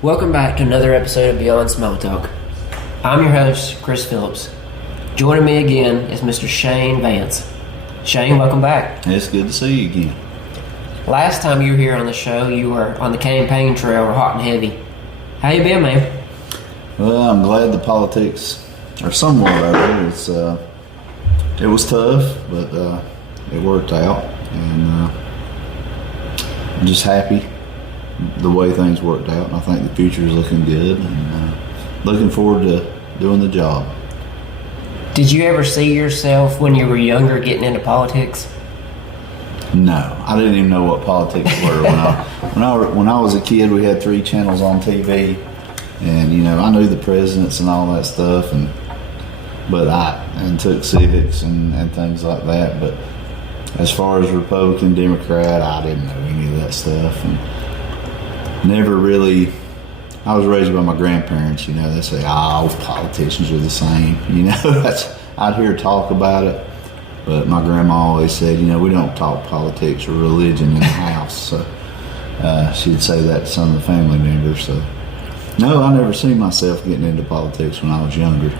Welcome back to another episode of Beyond Small Talk. I'm your host, Chris Phillips. Joining me again is Mr. Shane Vance. Shane, welcome back. It's good to see you again. Last time you were here on the show, you were on the campaign trail, hot and heavy. How you been, man? Well, I'm glad the politics are somewhat over. It was tough, but it worked out, and I'm just happy the way things worked out, and I think the future is looking good, and looking forward to doing the job. Did you ever see yourself when you were younger getting into politics? No, I didn't even know what politics were. When I was a kid, we had 3 channels on TV, and I knew the presidents and all that stuff, and took civics and things like that. But as far as Republican, Democrat, I didn't know any of that stuff, and never really. I was raised by my grandparents. They say, all politicians are the same. I'd hear talk about it, but my grandma always said, we don't talk politics or religion in the house. So she'd say that to some of the family members. So no, I never seen myself getting into politics when I was younger.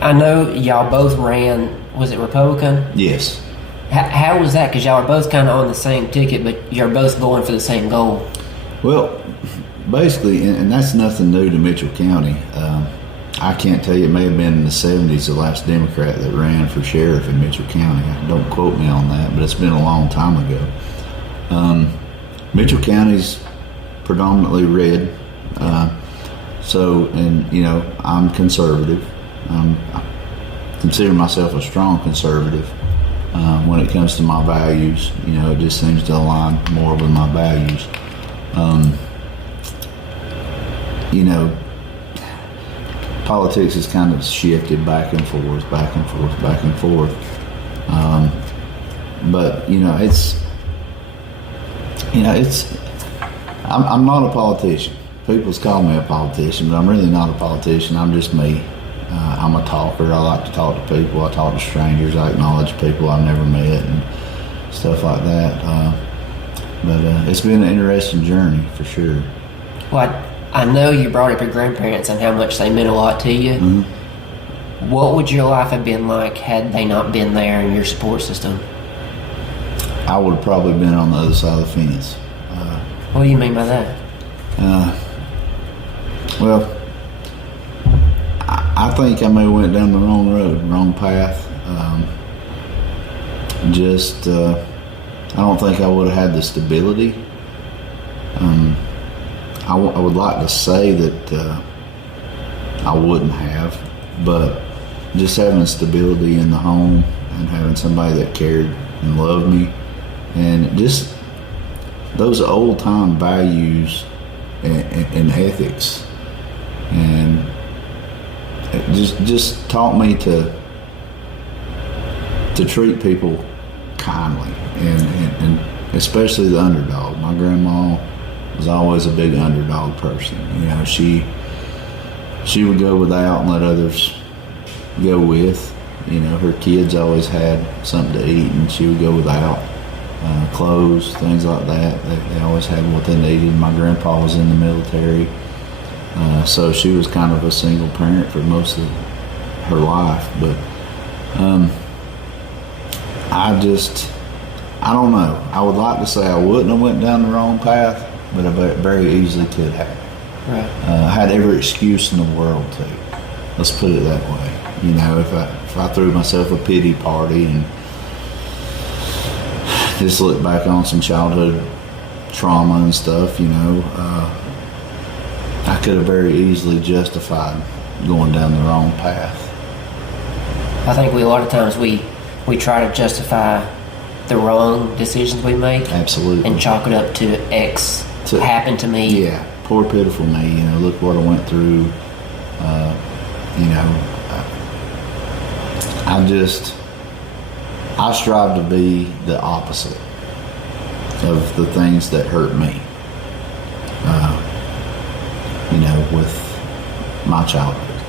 I know y'all both ran, was it Republican? Yes. How was that? Because y'all are both kind of on the same ticket, but you're both going for the same goal. Well, basically, and that's nothing new to Mitchell County. I can't tell you, it may have been in the 70s, the last Democrat that ran for sheriff in Mitchell County. Don't quote me on that, but it's been a long time ago. Mitchell County's predominantly red. I'm conservative. I consider myself a strong conservative when it comes to my values. It just seems to align more with my values. Politics has kind of shifted back and forth. I'm not a politician. People's call me a politician, but I'm really not a politician. I'm just me. I'm a talker. I like to talk to people. I talk to strangers. I acknowledge people I've never met and stuff like that. But it's been an interesting journey for sure. Well, I know you brought up your grandparents and how much they meant a lot to you. Mm-hmm. What would your life have been like had they not been there in your support system? I would have probably been on the other side of the fence. What do you mean by that? I think I may have went down the wrong road, wrong path. I don't think I would have had the stability. I would like to say that I wouldn't have, but just having stability in the home and having somebody that cared and loved me, and just those old time values and ethics, and it just taught me to treat people kindly, and especially the underdog. My grandma was always a big underdog person. She would go without and let others go with. Her kids always had something to eat, and she would go without clothes, things like that. They always had what they needed. My grandpa was in the military, so she was kind of a single parent for most of her life. But I don't know. I would like to say I wouldn't have went down the wrong path, but I very easily could have. Right. I had every excuse in the world to. Let's put it that way. If I threw myself a pity party and just look back on some childhood trauma and stuff, I could have very easily justified going down the wrong path. I think a lot of times we try to justify the wrong decisions we make. Absolutely. And chalk it up to X happened to me. Yeah, poor pitiful me. Look what I went through. I strive to be the opposite of the things that hurt me. With my childhood,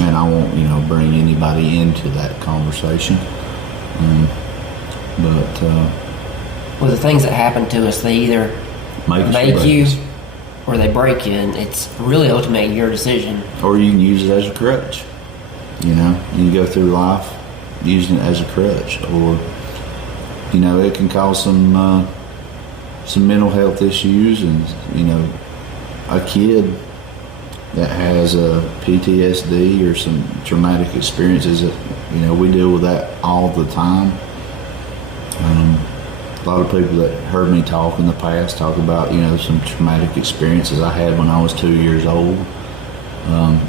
and I won't, bring anybody into that conversation. Well, the things that happen to us, they either make you or they break you, and it's really ultimately your decision. Or you can use it as a crutch. You know, you can go through life using it as a crutch, or you know, it can cause some mental health issues, and you know, a kid that has a PTSD or some traumatic experiences. That, you know, we deal with that all the time. A lot of people that heard me talk in the past talk about, you know, some traumatic experiences I had when I was 2 years old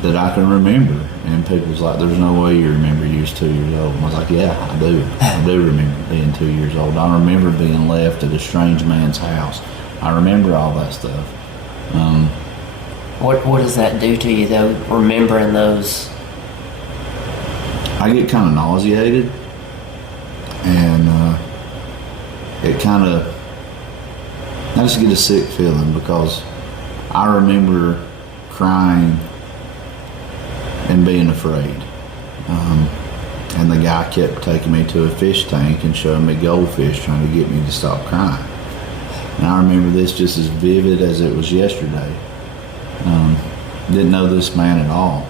that I can remember. And people's like, there's no way you remember you was 2 years old. And I was like, yeah, I do. I do remember being 2 years old. I remember being left at a strange man's house. I remember all that stuff. What does that do to you, though, remembering those? I get kind of nauseated, and it kind of, I just get a sick feeling because I remember crying and being afraid. And the guy kept taking me to a fish tank and showing me goldfish, trying to get me to stop crying. And I remember this just as vivid as it was yesterday. Didn't know this man at all.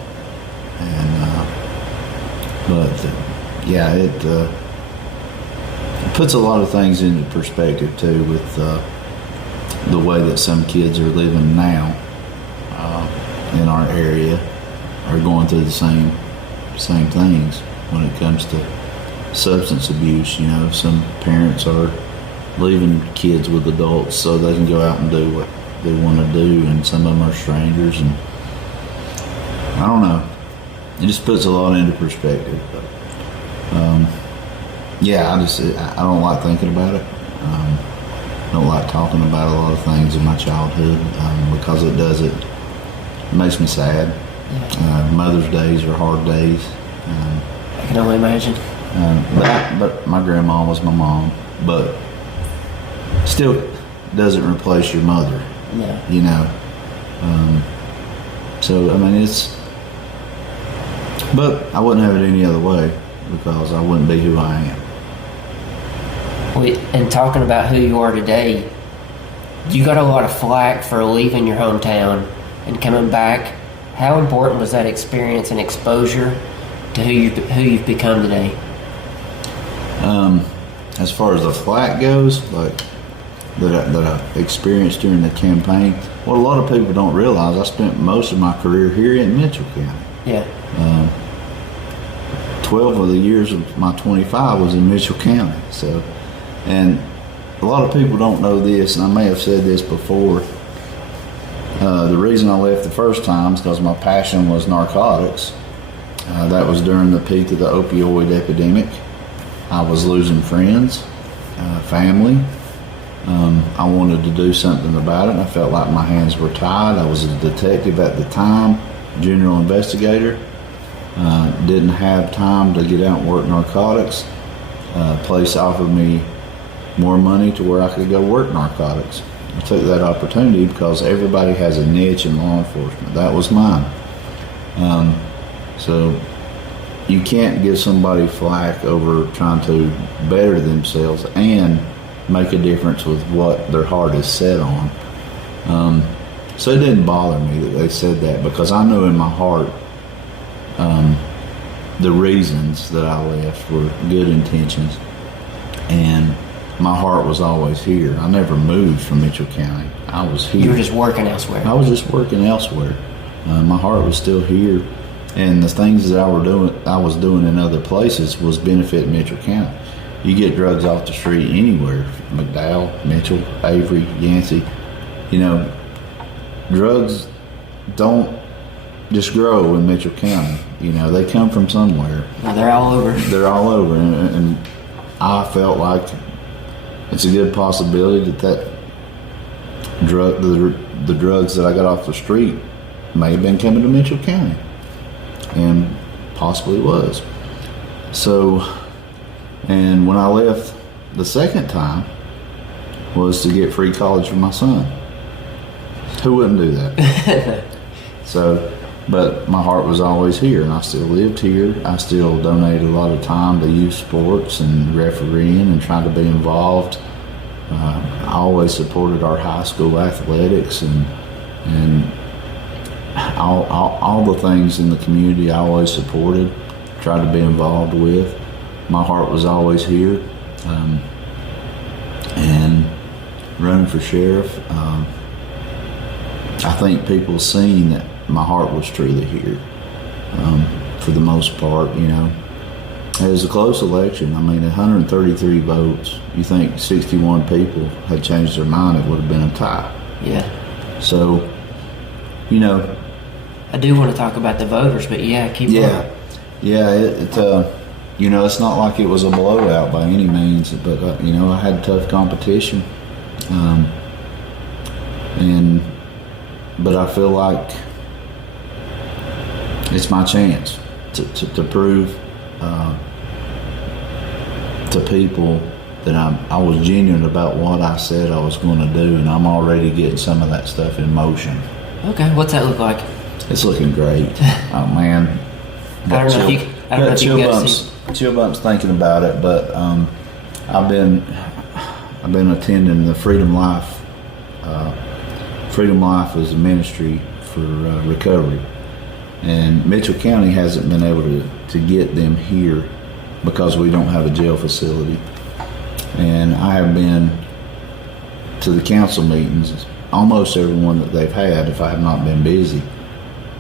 Yeah, it puts a lot of things into perspective too, with the way that some kids are living now in our area, are going through the same things when it comes to substance abuse. You know, some parents are leaving kids with adults so they can go out and do what they want to do, and some of them are strangers, and I don't know. It just puts a lot into perspective. But yeah, I don't like thinking about it. I don't like talking about a lot of things in my childhood because it makes me sad. Yeah. Mother's days are hard days. I can only imagine. But my grandma was my mom, but still doesn't replace your mother. Yeah. You know. So I mean, but I wouldn't have it any other way, because I wouldn't be who I am. And talking about who you are today, you got a lot of flack for leaving your hometown and coming back. How important was that experience and exposure to who you've become today? As far as the flack goes, like that I experienced during the campaign, what a lot of people don't realize, I spent most of my career here in Mitchell County. Yeah. 12 of the years of my 25 was in Mitchell County. So, and a lot of people don't know this, and I may have said this before. The reason I left the first time is because my passion was narcotics. That was during the peak of the opioid epidemic. I was losing friends, family. I wanted to do something about it, and I felt like my hands were tied. I was a detective at the time, general investigator. Didn't have time to get out and work narcotics. Place offered me more money to where I could go work narcotics. I took that opportunity because everybody has a niche in law enforcement. That was mine. So you can't give somebody flack over trying to better themselves and make a difference with what their heart is set on. So it didn't bother me that they said that, because I knew in my heart the reasons that I left were good intentions, and my heart was always here. I never moved from Mitchell County. I was here. You were just working elsewhere. I was just working elsewhere. My heart was still here, and the things that I was doing in other places was benefiting Mitchell County. You get drugs off the street anywhere, McDowell, Mitchell, Avery, Yancey. You know, drugs don't just grow in Mitchell County. You know, they come from somewhere. No, they're all over. They're all over, and I felt like it's a good possibility that the drugs that I got off the street may have been coming to Mitchell County, and possibly was. So, and when I left the second time was to get free college for my son. Who wouldn't do that? So, but my heart was always here, and I still lived here. I still donated a lot of time to youth sports and refereeing and trying to be involved. I always supported our high school athletics, and all the things in the community I always supported, tried to be involved with. My heart was always here. And running for sheriff, I think people seen that my heart was truly here. For the most part, It was a close election. I mean, 133 votes. You think 61 people had changed their mind, it would have been a tie. Yeah. So, I do want to talk about the voters, but keep going. Yeah, it's not like it was a blowout by any means, but, I had tough competition. But I feel like it's my chance to prove to people that I was genuine about what I said I was going to do, and I'm already getting some of that stuff in motion. Okay, what's that look like? It's looking great. Oh man, I don't know if you can see. Chill bumps thinking about it, but I've been attending the Freedom Life. Freedom Life is a ministry for recovery, and Mitchell County hasn't been able to get them here because we don't have a jail facility. And I have been to the council meetings, almost every one that they've had, if I have not been busy.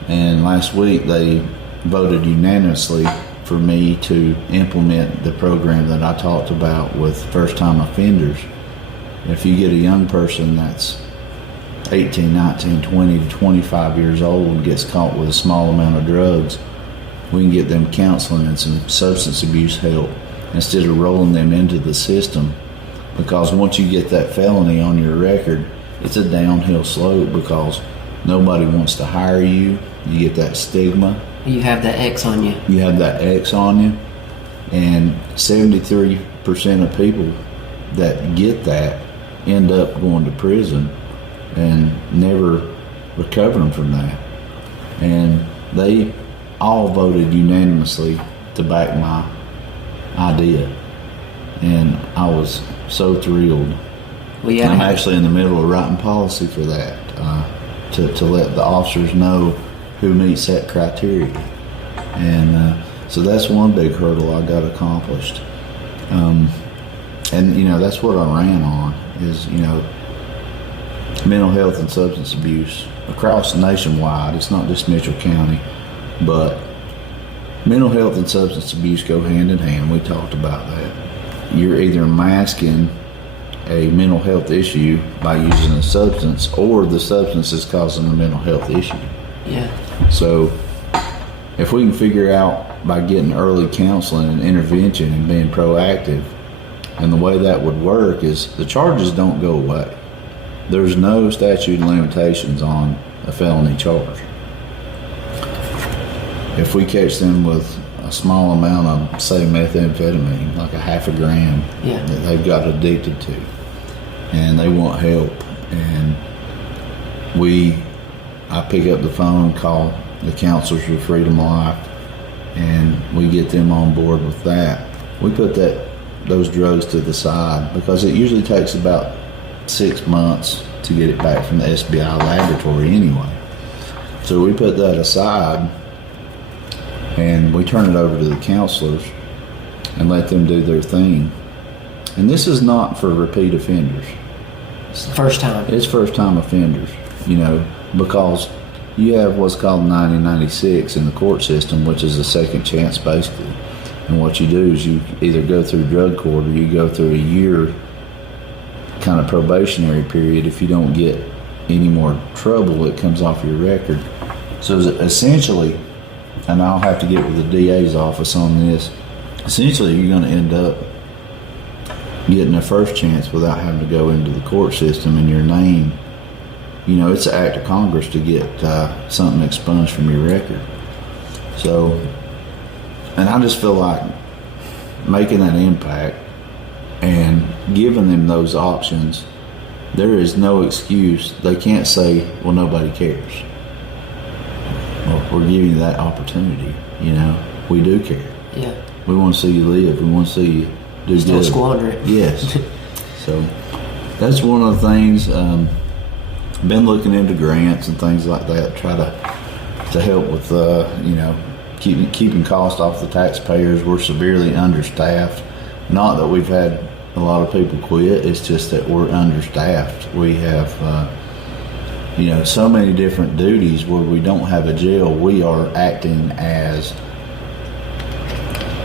And last week they voted unanimously for me to implement the program that I talked about with first-time offenders. If you get a young person that's 18, 19, 20 to 25 years old and gets caught with a small amount of drugs, we can get them counseling and some substance abuse help instead of rolling them into the system. Because once you get that felony on your record, it's a downhill slope because nobody wants to hire you. You get that stigma. You have that X on you. You have that X on you. And 73% of people that get that end up going to prison and never recovering from that. And they all voted unanimously to back my idea. And I was so thrilled. Well, I'm actually in the middle of writing policy for that, to let the officers know who meets that criteria. And so that's one big hurdle I got accomplished. And that's what I ran on is, mental health and substance abuse across nationwide. It's not just Mitchell County, but mental health and substance abuse go hand in hand. We talked about that. You're either masking a mental health issue by using a substance, or the substance is causing a mental health issue. Yeah. So if we can figure out by getting early counseling and intervention and being proactive, and the way that would work is the charges don't go away. There's no statute of limitations on a felony charge. If we catch them with a small amount of, say, methamphetamine, like a half a gram, that they've got addicted to, and they want help, and I pick up the phone, call the counselors for Freedom Life, and we get them on board with that. We put those drugs to the side because it usually takes about 6 months to get it back from the SBI laboratory anyway. So we put that aside and we turn it over to the counselors and let them do their thing. And this is not for repeat offenders. First time. It's first time offenders, because you have what's called 90-96 in the court system, which is a second chance basically. And what you do is you either go through drug court or you go through a year kind of probationary period. If you don't get any more trouble, it comes off your record. So essentially, and I'll have to get with the DA's office on this, essentially you're going to end up getting a first chance without having to go into the court system, and your name, it's an act of Congress to get something expunged from your record. So, and I just feel like making that impact and giving them those options, there is no excuse. They can't say, well, nobody cares. Well, we're giving you that opportunity. We do care. Yeah. We want to see you live. We want to see you do Still good. Squander it. Yes. So that's one of the things. Been looking into grants and things like that. Try to to help with keeping cost off the taxpayers. We're severely understaffed. Not that we've had a lot of people quit, it's just that we're understaffed. We have so many different duties where we don't have a jail. We are acting as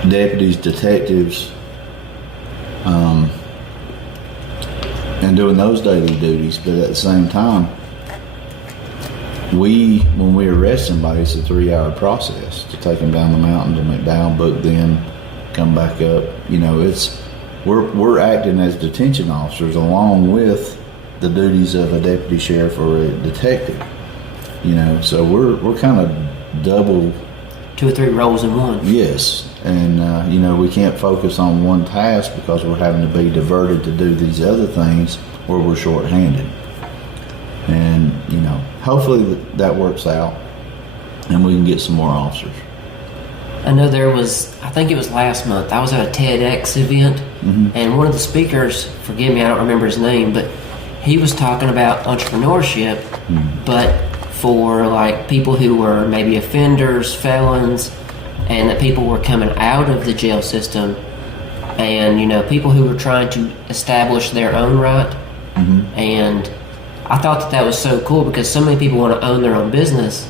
deputies, detectives, and doing those daily duties. But at the same time, when we arrest somebody, it's a 3-hour process to take them down the mountain to McDowell, book them, come back up. We're acting as detention officers along with the duties of a deputy sheriff or a detective. So we're kind of double. 2 or 3 roles in one. Yes. And, we can't focus on one task because we're having to be diverted to do these other things where we're shorthanded. And, hopefully that works out and we can get some more officers. I know I think it was last month, I was at a TEDx event, and one of the speakers, forgive me, I don't remember his name, but he was talking about entrepreneurship, but for like people who were maybe offenders, felons, and that people were coming out of the jail system, and people who were trying to establish their own right. And I thought that was so cool because so many people want to own their own business,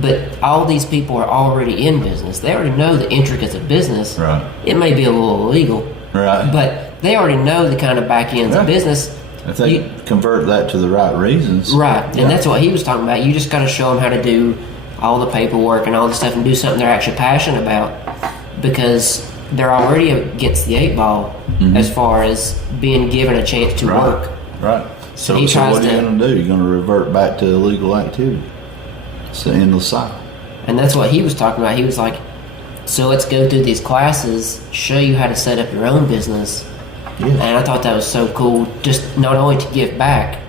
but all these people are already in business. They already know the intricacies of business. Right. It may be a little illegal, right, but they already know the kind of back ends of business. If they convert that to the right reasons. Right, and that's what he was talking about. You just got to show them how to do all the paperwork and all the stuff and do something they're actually passionate about, because they're already against the 8 ball as far as being given a chance to work. Right. So what are you going to do? You're going to revert back to illegal activity. It's an endless cycle. And that's what he was talking about. He was like, so let's go through these classes, show you how to set up your own business. Yeah. And I thought that was so cool, just not only to give back,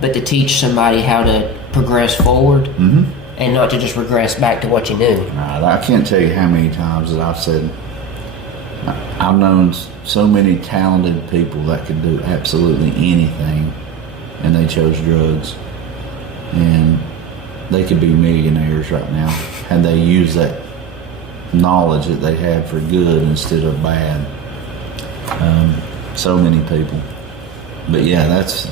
but to teach somebody how to progress forward and not to just regress back to what you knew. Right. I can't tell you how many times that I've said, I've known so many talented people that could do absolutely anything, and they chose drugs. And they could be millionaires right now had they used that knowledge that they had for good instead of bad. So many people. But yeah, that's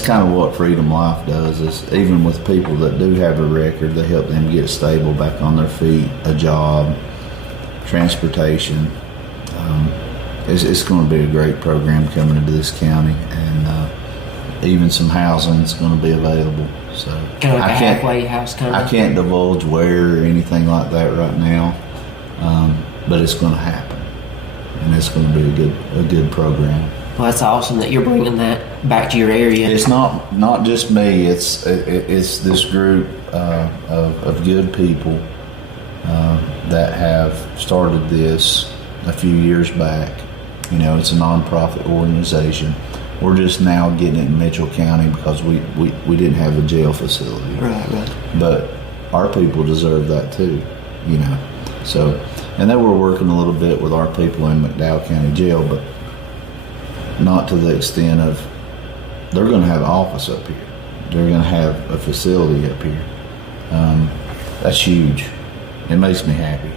kind of what Freedom Life does, is even with people that do have a record, they help them get stable, back on their feet, a job, transportation. It's going to be a great program coming into this county, and even some housing is going to be available. So kind of like a halfway house kind of. I can't divulge where or anything like that right now, but it's going to happen, and it's going to be a good program. Well, that's awesome that you're bringing that back to your area. It's not just me. It's this group of good people that have started this a few years back. It's a nonprofit organization. We're just now getting it in Mitchell County because we didn't have a jail facility. Right. But our people deserve that too, So, and they were working a little bit with our people in McDowell County Jail, but not to the extent of, they're going to have an office up here. They're going to have a facility up here. That's huge. It makes me happy.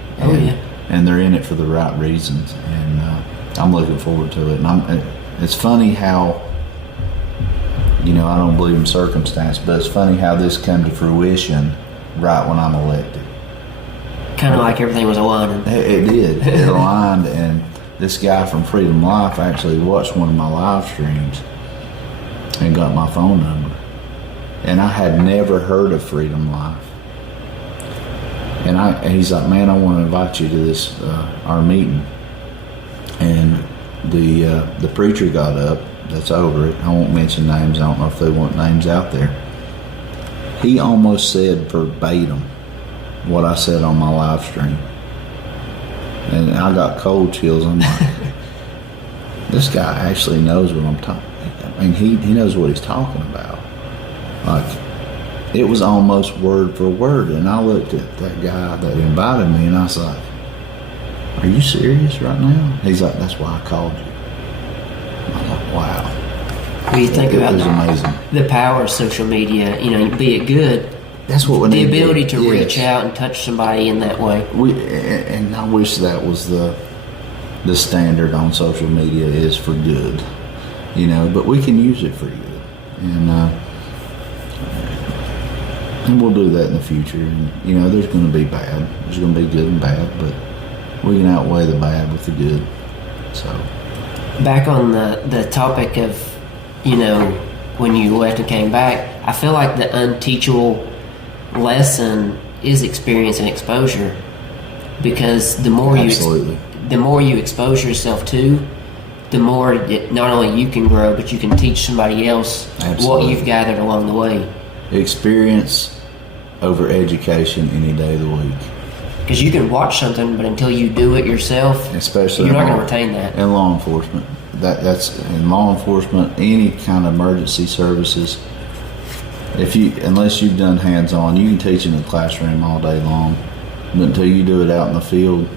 And they're in it for the right reasons. And I'm looking forward to it. And it's funny how, I don't believe in circumstance, but it's funny how this came to fruition right when I'm elected. Kind of like everything was aligned. It did. It aligned, and this guy from Freedom Life actually watched one of my live streams and got my phone number. And I had never heard of Freedom Life. And he's like, man, I want to invite you to this, our meeting. And the preacher got up, that's over it. I won't mention names. I don't know if they want names out there. He almost said verbatim what I said on my live stream. And I got cold chills. I'm like, this guy actually knows what I'm talking about. I mean, he knows what he's talking about. Like, it was almost word for word. And I looked at that guy that invited me, and I was like, are you serious right now? He's like, that's why I called you. I'm like, wow. When you think about it was amazing. The power of social media, be it good, That's what we the need ability to yes. reach out and touch somebody in that way. And I wish that was the standard on social media is for good, but we can use it for good, and we'll do that in the future. And there's going to be bad, there's going to be good and bad, but we can outweigh the bad with the good. So back on the topic of when you left and came back, I feel like the unteachable lesson is experience and exposure, because the more you expose yourself to, the more not only you can grow, but you can teach somebody else what you've gathered along the way. Experience over education any day of the week. Because you can watch something, but until you do it yourself, especially you're not going to retain that. In law enforcement, that's in law enforcement, any kind of emergency services. Unless you've done hands-on, you can teach in the classroom all day long, but until you do it out in the field,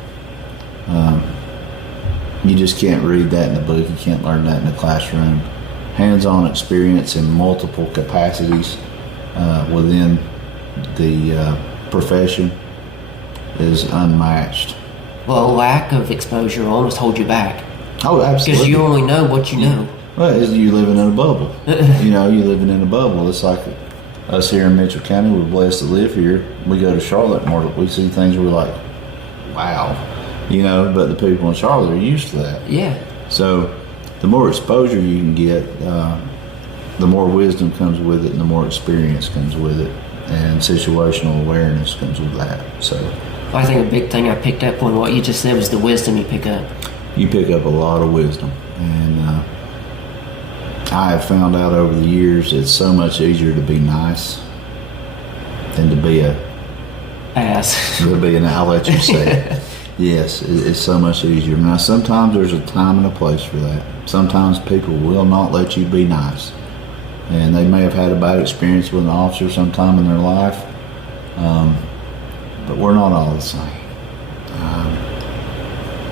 you just can't read that in the book. You can't learn that in the classroom. Hands-on experience in multiple capacities within the profession is unmatched. Well, lack of exposure will almost hold you back. Oh, absolutely. Because you only know what you know. Well, you're living in a bubble. You're living in a bubble. It's like us here in Mitchell County. We're blessed to live here. We go to Charlotte more. We see things we're like, wow. But the people in Charlotte are used to that. Yeah. So the more exposure you can get, the more wisdom comes with it, and the more experience comes with it, and situational awareness comes with that. So I think a big thing I picked up on what you just said was the wisdom you pick up. You pick up a lot of wisdom, and I have found out over the years it's so much easier to be nice than to be a ass. I'll let you say it. Yes, it's so much easier. Now, sometimes there's a time and a place for that. Sometimes people will not let you be nice, and they may have had a bad experience with an officer sometime in their life, but we're not all the same.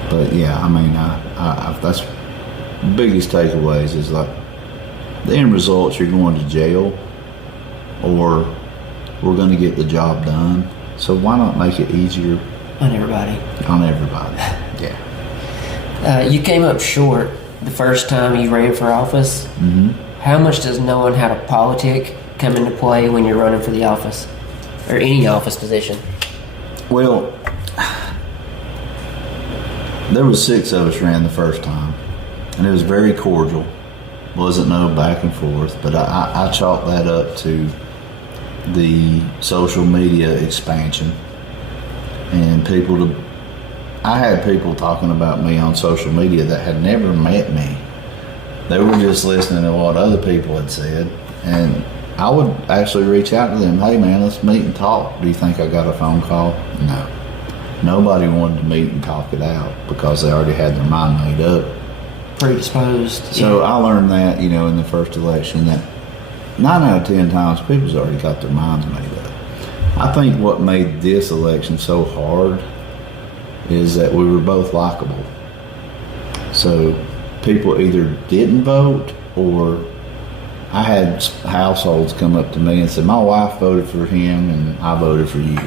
But yeah, that's the biggest takeaways is like the end results. You're going to jail, or we're going to get the job done. So why not make it easier on everybody? Yeah. You came up short the first time you ran for office. Mm-hmm. How much does knowing how to politic come into play when you're running for the office or any office position? Well, there was 6 of us ran the first time, and it was very cordial. Wasn't no back and forth, but I chalked that up to the social media expansion and I had people talking about me on social media that had never met me. They were just listening to what other people had said, and I would actually reach out to them. Hey man, let's meet and talk. Do you think I got a phone call? No. Nobody wanted to meet and talk it out because they already had their mind made up. Predisposed. So I learned that, in the first election, that 9 out of 10 times people's already got their minds made up. I think what made this election so hard is that we were both likable. So people either didn't vote, or I had households come up to me and say, my wife voted for him and I voted for you.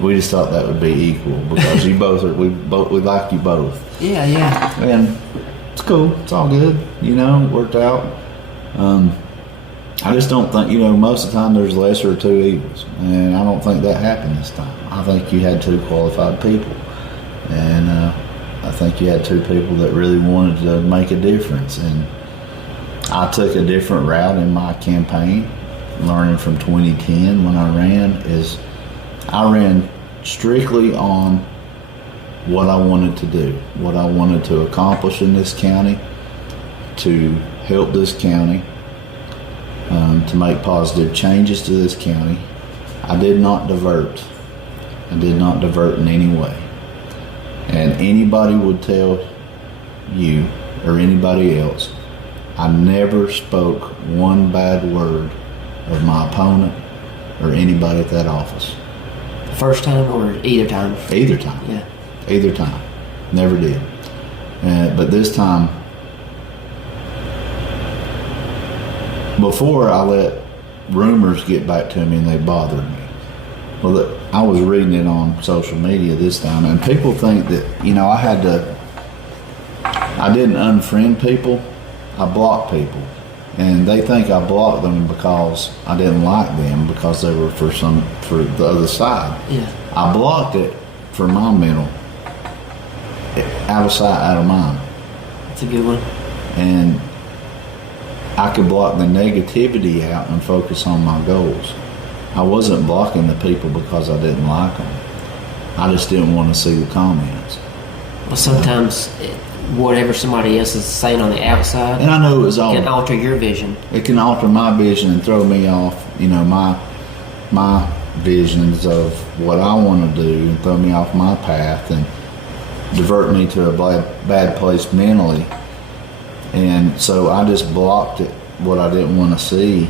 We just thought that would be equal because we like you both. Yeah. And it's cool. It's all good. It worked out. I just don't think, most of the time there's lesser of 2 evils. And I don't think that happened this time. I think you had 2 qualified people. And I think you had 2 people that really wanted to make a difference. And I took a different route in my campaign, learning from 2010 when I ran strictly on what I wanted to do, what I wanted to accomplish in this county, to help this county, to make positive changes to this county. I did not divert. I did not divert in any way. And anybody would tell you or anybody else, I never spoke one bad word of my opponent or anybody at that office. First time or either time? Either time. Yeah. Either time. Never did. But this time, before I let rumors get back to me and they bothered me. Well, I was reading it on social media this time, and people think that, I didn't unfriend people, I blocked people. And they think I blocked them because I didn't like them because they were for the other side. Yeah. I blocked it for my mental, out of sight, out of mind. That's a good one. And I could block the negativity out and focus on my goals. I wasn't blocking the people because I didn't like them. I just didn't want to see the comments. Well, sometimes whatever somebody else is saying on the outside, and I know it was all, can alter your vision. It can alter my vision and throw me off, my visions of what I want to do, and throw me off my path and divert me to a bad place mentally. And so I just blocked it, what I didn't want to see.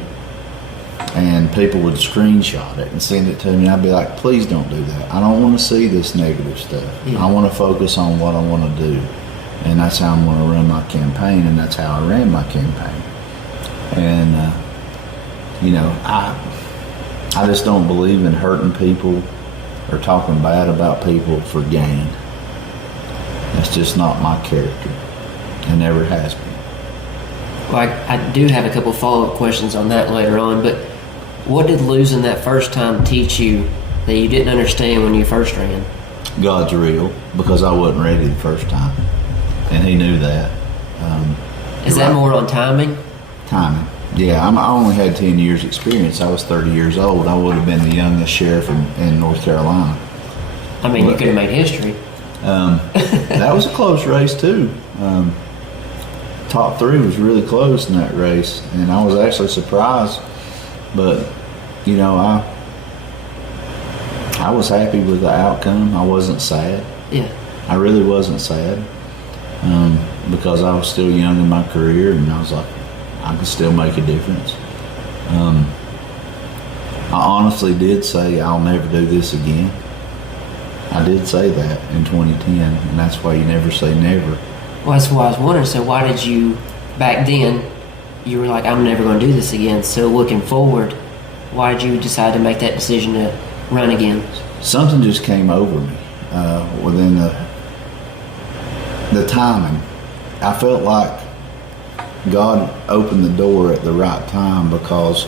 And people would screenshot it and send it to me. I'd be like, please don't do that. I don't want to see this negative stuff. Yeah. I want to focus on what I want to do. And that's how I'm going to run my campaign, and that's how I ran my campaign. And, I just don't believe in hurting people or talking bad about people for gain. That's just not my character. It never has been. Well, I do have a couple follow-up questions on that later on, but what did losing that first time teach you that you didn't understand when you first ran? God's real, because I wasn't ready the first time. And he knew that. Is that more on timing? Timing. Yeah, I only had 10 years experience. I was 30 years old. I would have been the youngest sheriff in North Carolina. I mean, you could have made history. That was a close race, too. Top 3 was really close in that race, and I was actually surprised. But, I was happy with the outcome. I wasn't sad. Yeah. I really wasn't sad. Because I was still young in my career, and I was like, I could still make a difference. I honestly did say I'll never do this again. I did say that in 2010, and that's why you never say never. Well, that's why I was wondering. So why did you, back then, you were like, I'm never going to do this again. So looking forward, why did you decide to make that decision to run again? Something just came over me within the timing. I felt like God opened the door at the right time, because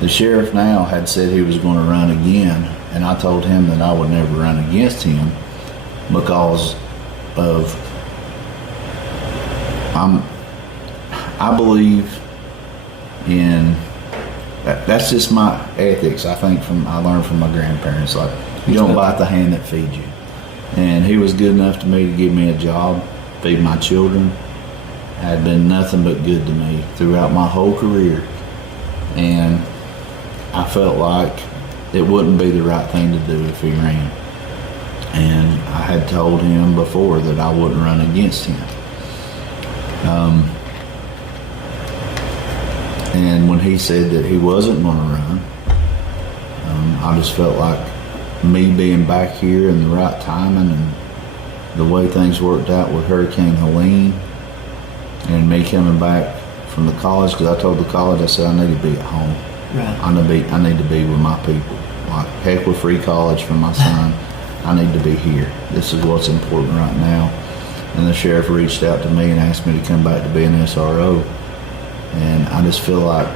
the sheriff now had said he was going to run again, and I told him that I would never run against him because of I believe in that's just my ethics. I think I learned from my grandparents, like, you don't bite the hand that feeds you. And he was good enough to me to give me a job, feed my children. Had been nothing but good to me throughout my whole career. And I felt like it wouldn't be the right thing to do if he ran. And I had told him before that I wouldn't run against him. And when he said that he wasn't going to run, I just felt like me being back here in the right timing and the way things worked out with Hurricane Helene, and me coming back from the college, because I told the college, I said, I need to be at home. Right. I need to be with my people. Like, heck with free college for my son. I need to be here. This is what's important right now. And the sheriff reached out to me and asked me to come back to be an SRO. And I just feel like,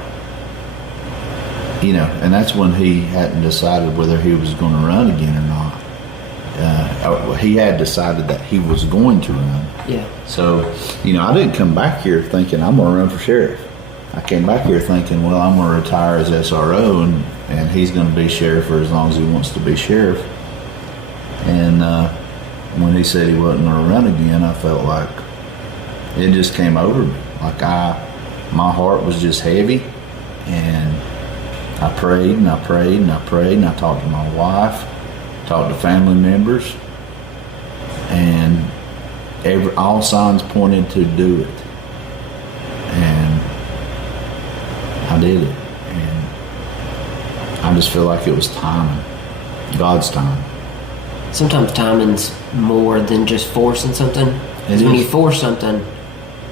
and that's when he hadn't decided whether he was going to run again or not. He had decided that he was going to run. Yeah. So, I didn't come back here thinking I'm going to run for sheriff. I came back here thinking, well, I'm going to retire as SRO, and he's going to be sheriff for as long as he wants to be sheriff. And when he said he wasn't going to run again, I felt like it just came over me. Like my heart was just heavy, and I prayed and I prayed and I prayed, and I talked to my wife, talked to family members, and all signs pointed to do it. And I did it. And I just feel like it was timing, God's time. Sometimes timing's more than just forcing something. Because when you force something,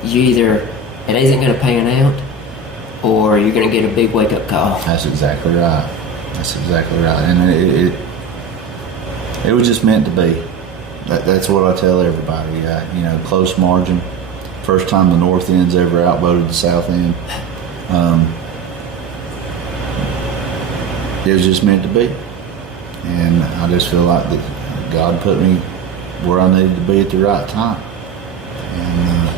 you either, it isn't going to pan out, or you're going to get a big wake-up call. That's exactly right. That's exactly right, and it was just meant to be. That's what I tell everybody. Close margin. First time the North End's ever outvoted the South End. It was just meant to be, and I just feel like that God put me where I needed to be at the right time, and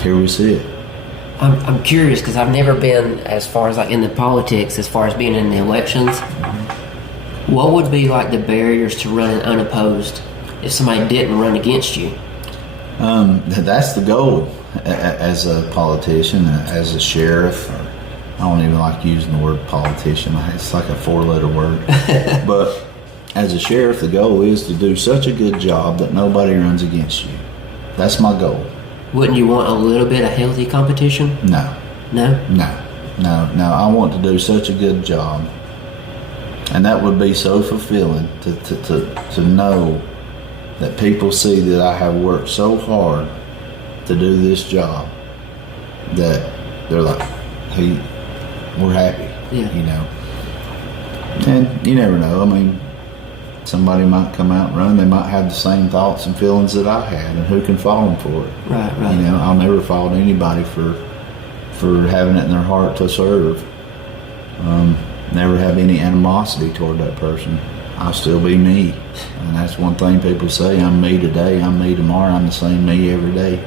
here we see it. I'm curious because I've never been as far as like in the politics, as far as being in the elections. What would be like the barriers to running unopposed if somebody didn't run against you? That's the goal as a politician, as a sheriff. I don't even like using the word politician. It's like a 4-letter word. But as a sheriff, the goal is to do such a good job that nobody runs against you. That's my goal. Wouldn't you want a little bit of healthy competition? No. No? No. I want to do such a good job. And that would be so fulfilling to know that people see that I have worked so hard to do this job that they're like, hey, we're happy. Yeah. And you never know. I mean, somebody might come out and run. They might have the same thoughts and feelings that I had, and who can fault them for it? Right. I'll never fault anybody for having it in their heart to serve. Never have any animosity toward that person. I'll still be me. And that's one thing people say, I'm me today, I'm me tomorrow, I'm the same me every day.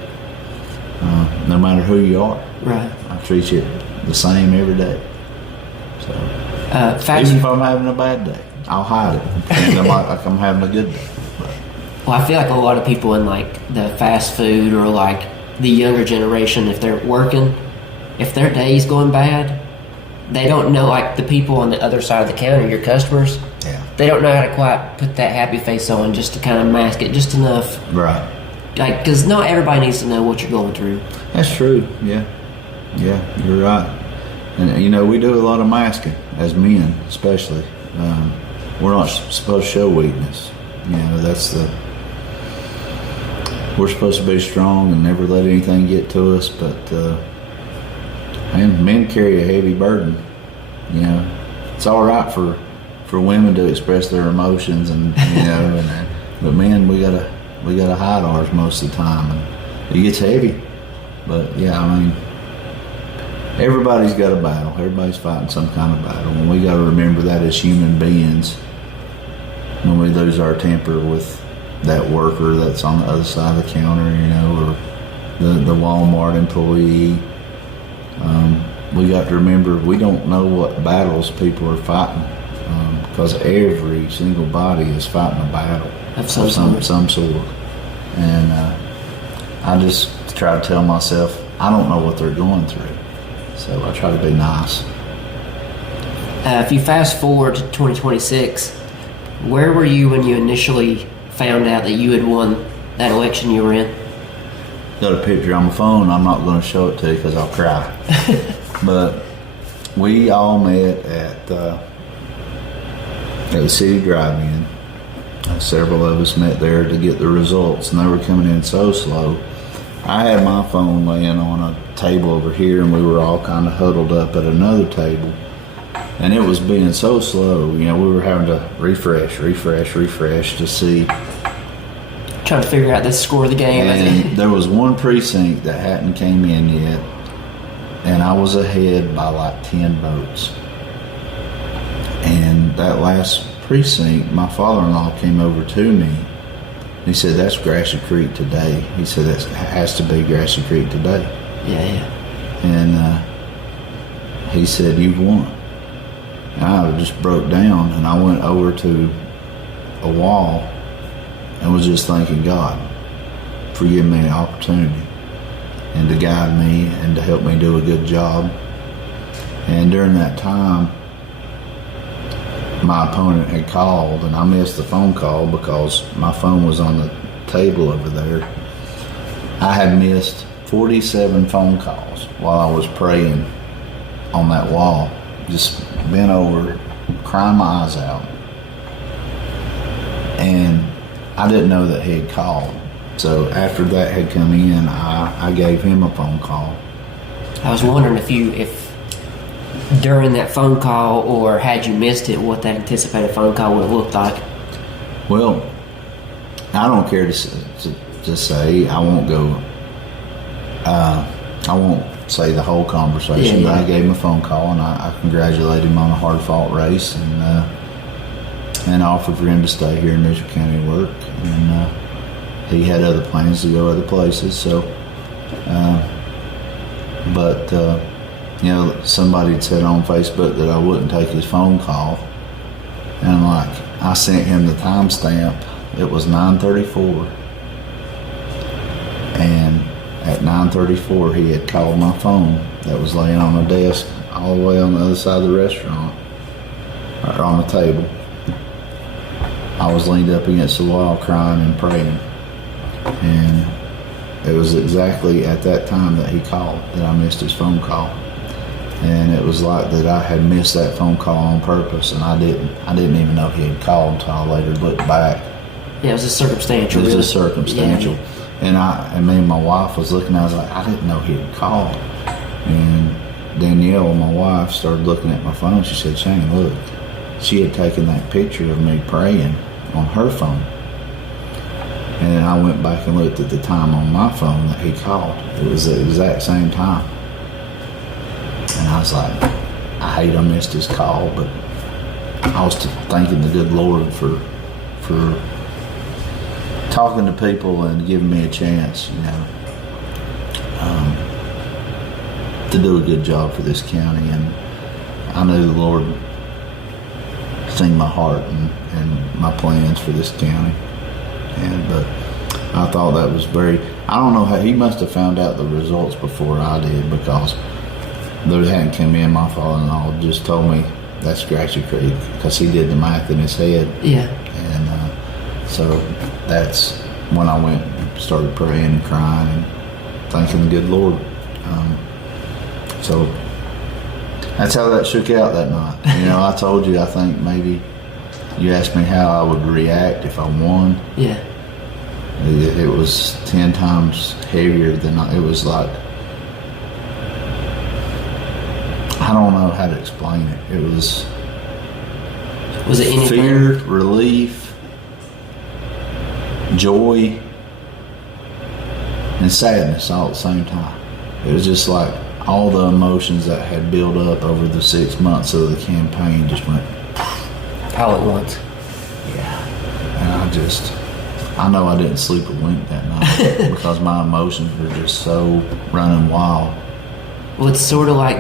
No matter who you are. Right. I treat you the same every day. So even if I'm having a bad day, I'll hide it. And I'm like I'm having a good day. Well, I feel like a lot of people in like the fast food or like the younger generation, if they're working, if their day's going bad, they don't know, like the people on the other side of the counter, your customers, they don't know how to quite put that happy face on just to kind of mask it just enough. Right. Like, because not everybody needs to know what you're going through. That's true, yeah, you're right. And we do a lot of masking, as men especially. We're not supposed to show weakness. We're supposed to be strong and never let anything get to us, but men carry a heavy burden. It's all right for women to express their emotions, and but men, we gotta hide ours most of the time, and it gets heavy. But everybody's got a battle. Everybody's fighting some kind of battle, and we got to remember that as human beings. When we lose our temper with that worker that's on the other side of the counter, or the Walmart employee. We got to remember we don't know what battles people are fighting, because every single body is fighting a battle of some sort. And I just try to tell myself I don't know what they're going through, so I try to be nice. If you fast forward to 2026, where were you when you initially found out that you had won that election you were in? Got a picture on my phone. I'm not going to show it to you because I'll cry. But we all met at the city drive-in. Several of us met there to get the results, and they were coming in so slow. I had my phone laying on a table over here, and we were all kind of huddled up at another table. And it was being so slow. We were having to refresh to see. Trying to figure out the score of the game. And there was one precinct that hadn't came in yet, and I was ahead by like 10 votes. And that last precinct, my father-in-law came over to me. He said, "That's Grassy Creek today." He said, "That has to be Grassy Creek today." Yeah. And he said, "You've won." And I just broke down, and I went over to a wall and was just thanking God for giving me an opportunity and to guide me and to help me do a good job. And during that time, my opponent had called, and I missed the phone call because my phone was on the table over there. I had missed 47 phone calls while I was praying on that wall, just bent over, crying my eyes out. And I didn't know that he had called. So after that had come in, I gave him a phone call. I was wondering if during that phone call, or had you missed it, what that anticipated phone call would have looked like? Well, I don't care to say. I won't go. I won't say the whole conversation, Yeah. but I gave him a phone call and I congratulated him on a hard-fought race and offered for him to stay here in Mitchell County and work. And he had other plans to go other places. So, but somebody had said on Facebook that I wouldn't take his phone call, and I'm like, I sent him the timestamp. It was 9:34, and at 9:34 he had called my phone that was laying on a desk all the way on the other side of the restaurant, or on a table. I was leaned up against the wall crying and praying, and it was exactly at that time that he called that I missed his phone call. And it was like that I had missed that phone call on purpose, and I didn't even know he had called until I later looked back. Yeah, it was just circumstantial. It was really. just circumstantial. Yeah. And me and my wife was looking, I was like, I didn't know he had called. And Danielle, my wife, started looking at my phone. She said, Shane, look. She had taken that picture of me praying on her phone. And then I went back and looked at the time on my phone that he called. It was the exact same time. And I was like, I hate I missed his call, but I was thanking the good Lord for talking to people and giving me a chance, to do a good job for this county. And I knew the Lord seen my heart and my plans for this county. But I thought that was I don't know how, he must have found out the results before I did, because they hadn't come in. My father-in-law just told me that's Scratchy Creek, because he did the math in his head. Yeah. And so that's when I went and started praying and crying and thanking the good Lord. So that's how that shook out that night. I told you, I think maybe you asked me how I would react if I won. Yeah. It was 10 times heavier than it was like, I don't know how to explain it. It was it anything? Fear, relief, joy, and sadness all at the same time. It was just like all the emotions that had built up over the 6 months of the campaign just went all at once. Yeah. And I know I didn't sleep a wink that night because my emotions were just so running wild. Well, it's sort of like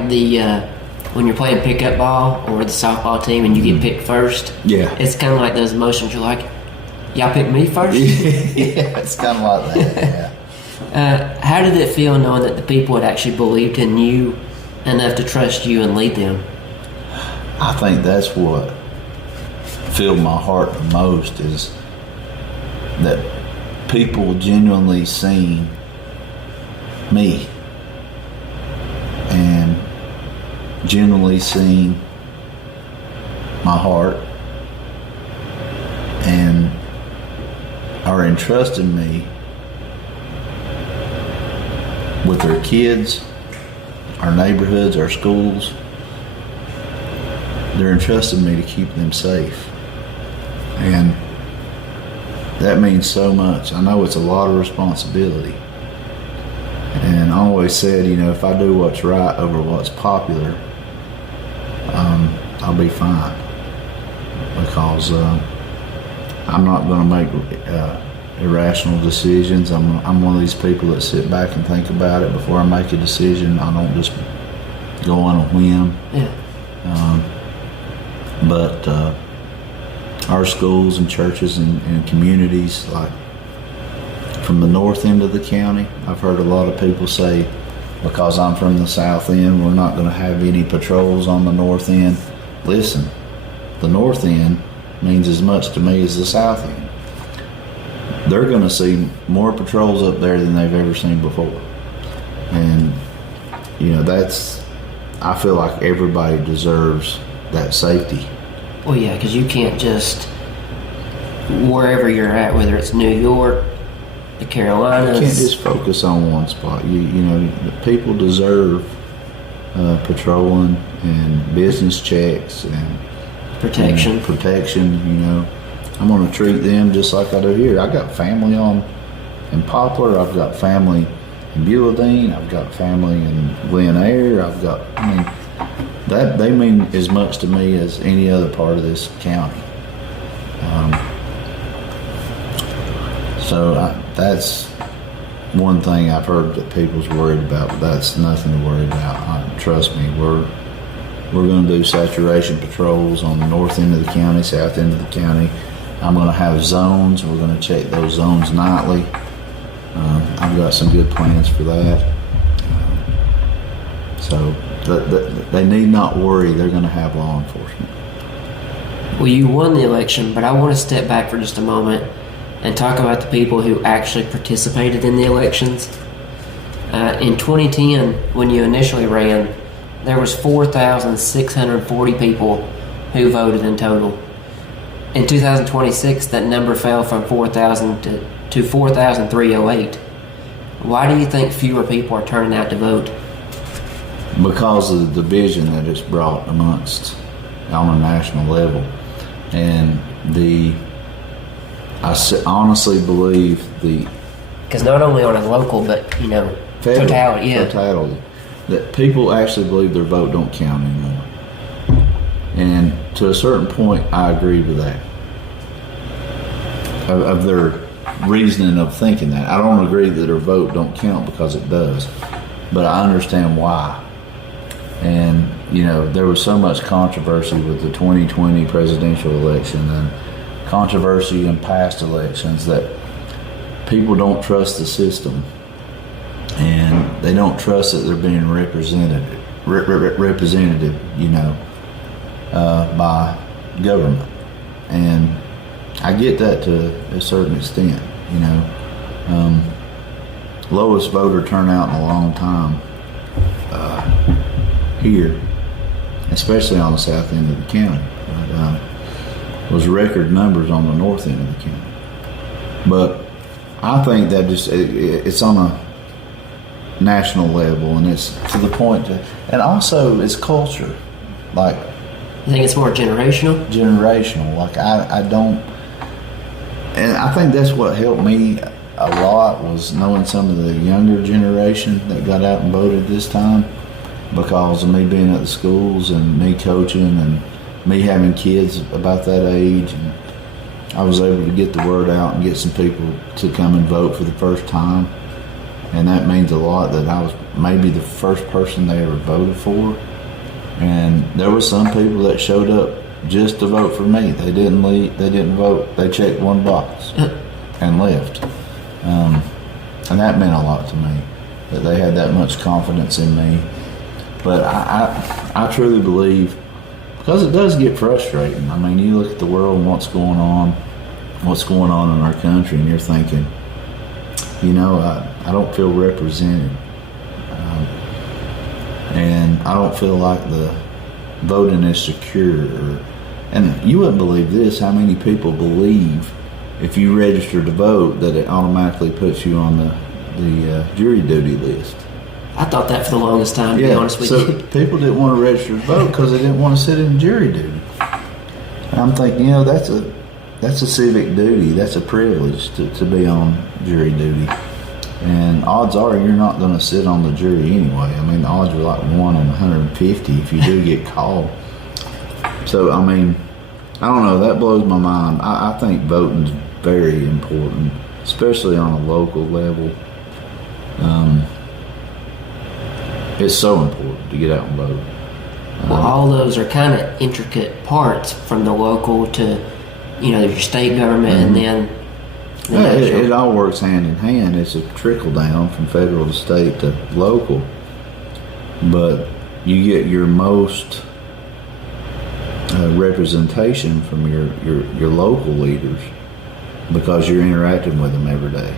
when you're playing pickup ball or the softball team and you get picked first. Yeah. It's kind of like those emotions. You're like, y'all picked me first? Yeah, it's kind of like that, yeah. How did it feel knowing that the people had actually believed in you enough to trust you and lead them? I think that's what filled my heart the most, is that people genuinely seen me and genuinely seen my heart and are entrusting me with their kids, our neighborhoods, our schools. They're entrusting me to keep them safe. And that means so much. I know it's a lot of responsibility. And I always said, if I do what's right over what's popular, I'll be fine. Because I'm not going to make irrational decisions. I'm one of these people that sit back and think about it before I make a decision. I don't just go on a whim. Yeah. But our schools and churches and communities, like from the north end of the county, I've heard a lot of people say, because I'm from the south end, we're not going to have any patrols on the north end. Listen, the north end means as much to me as the south end. They're going to see more patrols up there than they've ever seen before. And, I feel like everybody deserves that safety. Well, yeah, because you can't just, wherever you're at, whether it's New York, the Carolinas. You can't just focus on one spot. People deserve patrolling and business checks and Protection. Protection, I'm going to treat them just like I do here. I got family in Poplar. I've got family in Beuladine. I've got family in Glen Eyre. That they mean as much to me as any other part of this county. That's one thing I've heard that people's worried about, but that's nothing to worry about. Trust me, we're going to do saturation patrols on the north end of the county, south end of the county. I'm going to have zones. We're going to check those zones nightly. I've got some good plans for that. They need not worry. They're going to have law enforcement. Well, you won the election, but I want to step back for just a moment and talk about the people who actually participated in the elections. In 2010, when you initially ran, there was 4,640 people who voted in total. In 2026, that number fell from 4,000 to 4,308. Why do you think fewer people are turning out to vote? Because of the division that it's brought amongst on a national level. And I honestly believe because not only on a local, but totality, that people actually believe their vote don't count anymore. And to a certain point, I agree with that. Of their reasoning of thinking that. I don't agree that their vote don't count, because it does. But I understand why. And, there was so much controversy with the 2020 presidential election and controversy in past elections that people don't trust the system. And they don't trust that they're being represented, by government. And I get that to a certain extent, lowest voter turnout in a long time here, especially on the south end of the county. But was record numbers on the north end of the county. But I think that it's on a national level, and it's to the point and also it's culture. Like, you think it's more generational? Generational. Like I don't, and I think that's what helped me a lot, was knowing some of the younger generation that got out and voted this time, because of me being at the schools and me coaching and me having kids about that age, and I was able to get the word out and get some people to come and vote for the first time. And that means a lot, that I was maybe the first person they ever voted for. And there were some people that showed up just to vote for me. They didn't leave, they didn't vote, they checked one box and left. And that meant a lot to me, that they had that much confidence in me. But I truly believe, because it does get frustrating. I mean, you look at the world and what's going on in our country, and you're thinking, I don't feel represented. And I don't feel like the voting is secure. And you wouldn't believe this, how many people believe if you register to vote that it automatically puts you on the jury duty list. I thought that for the longest time, to be honest with you. People didn't want to register to vote because they didn't want to sit in jury duty. And I'm thinking, that's a civic duty. That's a privilege to be on jury duty. And odds are you're not going to sit on the jury anyway. I mean, the odds are like 1 in 150 if you do get called. So, I mean, I don't know. That blows my mind. I think voting's very important, especially on a local level. It's so important to get out and vote. Well, all those are kind of intricate parts, from the local to, your state government, and then the national. It all works hand in hand. It's a trickle down from federal to state to local. But you get your most representation from your local leaders, because you're interacting with them every day.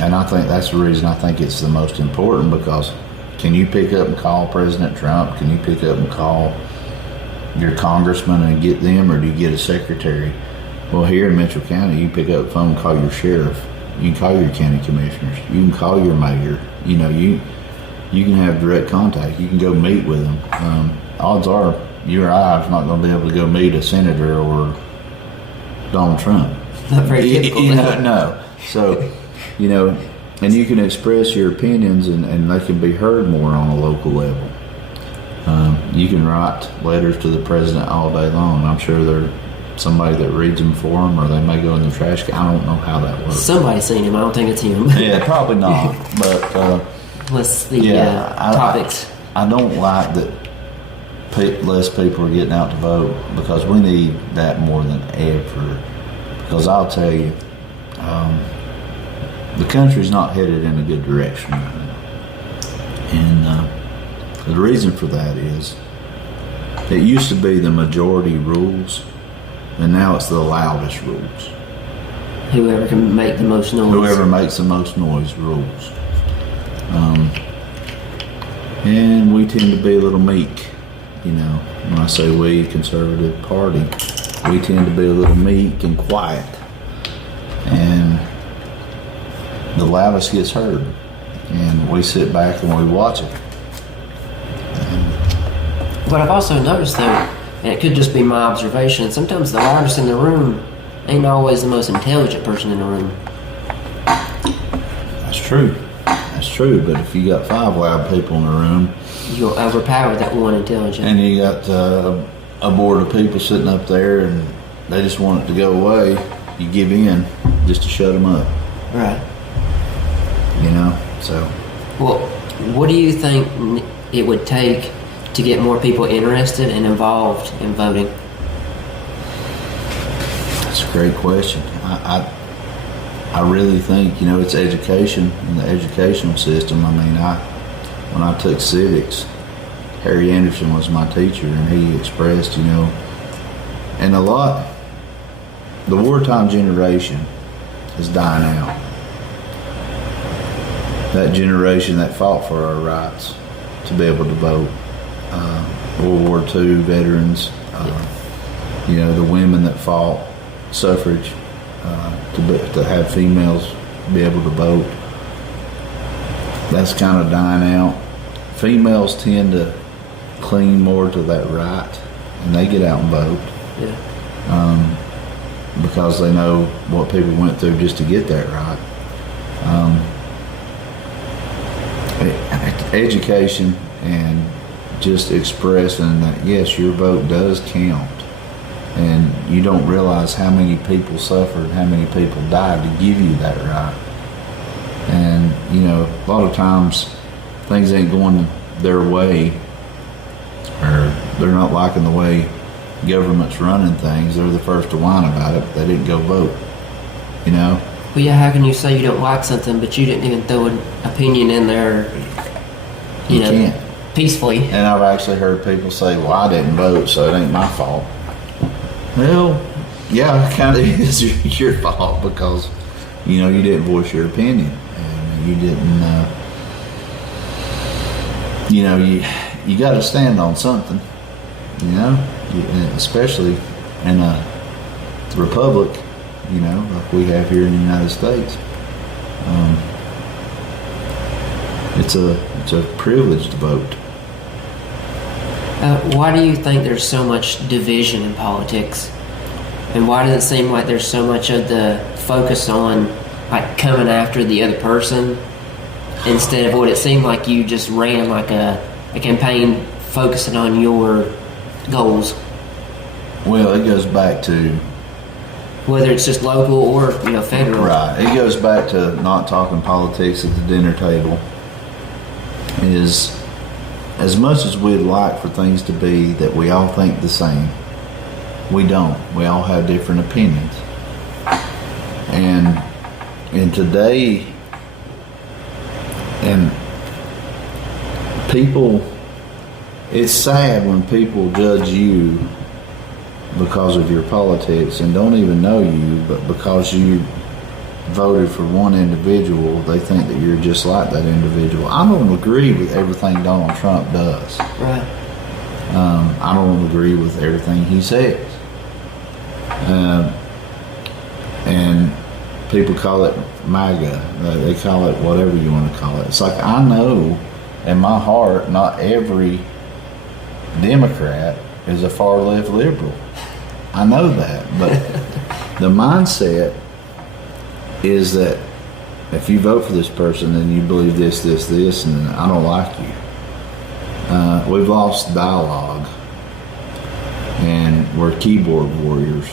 And I think that's the reason I think it's the most important, because can you pick up and call President Trump? Can you pick up and call your congressman and get them, or do you get a secretary? Well, here in Mitchell County, you pick up the phone and call your sheriff. You can call your county commissioners. You can call your mayor. you can have direct contact. You can go meet with them. Odds are you or I are not going to be able to go meet a senator or Donald Trump. Not very typical. No. So, and you can express your opinions and they can be heard more on a local level. You can write letters to the president all day long. I'm sure there's somebody that reads them for him, or they may go in the trash can. I don't know how that works. Somebody's seen him. I don't think it's him. Yeah, probably not. But what's the topics? I don't like that less people are getting out to vote, because we need that more than ever. Because I'll tell you, the country's not headed in a good direction right now. And the reason for that is it used to be the majority rules, and now it's the loudest rules. Whoever can make the most noise. Whoever makes the most noise rules. And we tend to be a little meek. When I say we, conservative party, we tend to be a little meek and quiet. And the loudest gets heard. And we sit back and we watch it. But I've also noticed, though, and it could just be my observation, sometimes the loudest in the room ain't always the most intelligent person in the room. That's true. But if you got 5 loud people in the room, you'll overpower that one intelligent. And you got a board of people sitting up there and they just want it to go away, you give in just to shut them up. Right. So. Well, what do you think it would take to get more people interested and involved in voting? That's a great question. I really think, it's education and the educational system. When I took civics, Harry Anderson was my teacher, and he expressed, and the wartime generation is dying out. That generation that fought for our rights to be able to vote, World War II veterans, the women that fought suffrage, to have females be able to vote. That's kind of dying out. Females tend to cling more to that right, and they get out and vote. Yeah. Because they know what people went through just to get that right. Education and just expressing that, yes, your vote does count. And you don't realize how many people suffered, how many people died to give you that right. And, a lot of times things ain't going their way, or they're not liking the way government's running things. They're the first to whine about it, but they didn't go vote, Well, yeah, how can you say you don't like something, but you didn't even throw an opinion in there, you can't. Peacefully? And I've actually heard people say, well, I didn't vote, so it ain't my fault. Well, yeah, it kind of is your fault, because, you didn't voice your opinion. And you didn't, you got to stand on something, especially in a republic, like we have here in the United States. It's a privilege to vote. Why do you think there's so much division in politics? And why does it seem like there's so much of the focus on coming after the other person, instead of what it seemed like you just ran like a campaign focusing on your goals? Well, it goes back to whether it's just local or federal. Right. It goes back to not talking politics at the dinner table. Is as much as we'd like for things to be that we all think the same, we don't. We all have different opinions. And today, and people, it's sad when people judge you because of your politics and don't even know you, but because you voted for one individual, they think that you're just like that individual. I don't agree with everything Donald Trump does. Right. I don't agree with everything he says. And people call it MAGA. They call it whatever you want to call it. It's like, I know in my heart, not every Democrat is a far left liberal. I know that, but the mindset is that if you vote for this person, then you believe this, and I don't like you. We've lost dialogue, and we're keyboard warriors.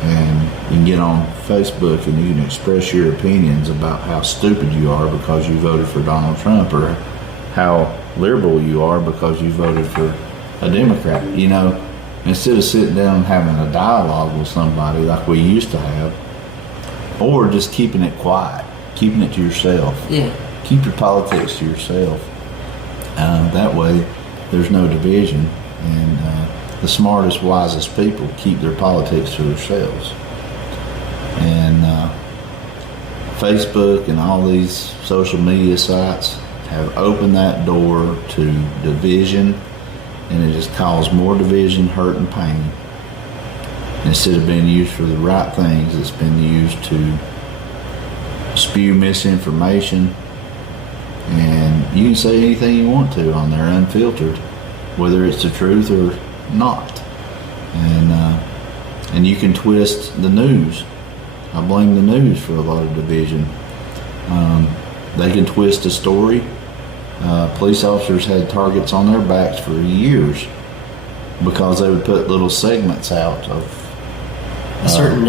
And you can get on Facebook and you can express your opinions about how stupid you are because you voted for Donald Trump, or how liberal you are because you voted for a Democrat. You know, instead of sitting down and having a dialogue with somebody like we used to have, or just keeping it quiet, keeping it to yourself. Yeah. Keep your politics to yourself. That way, there's no division, and the smartest, wisest people keep their politics to themselves. And Facebook and all these social media sites have opened that door to division, and it just caused more division, hurt, and pain. Instead of being used for the right things, it's been used to spew misinformation. And you can say anything you want to on there, unfiltered, whether it's the truth or not. And you can twist the news. I blame the news for a lot of division. They can twist a story. Police officers had targets on their backs for years because they would put little segments out of a certain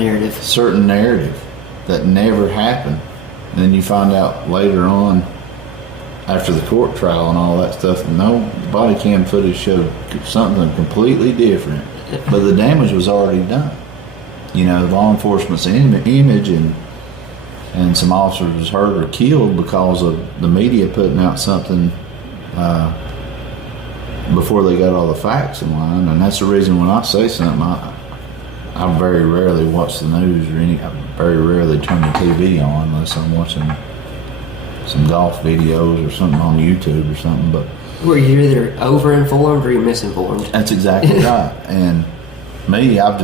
narrative that never happened. And then you find out later on, after the court trial and all that stuff, no, the body cam footage showed something completely different, but the damage was already done. You know, law enforcement's image and some officers was hurt or killed because of the media putting out something before they got all the facts in line. And that's the reason when I say something, I very rarely watch the news or I very rarely turn the TV on unless I'm watching some golf videos or something on YouTube or something. But were you either over-informed or you're misinformed? That's exactly right. And me, I've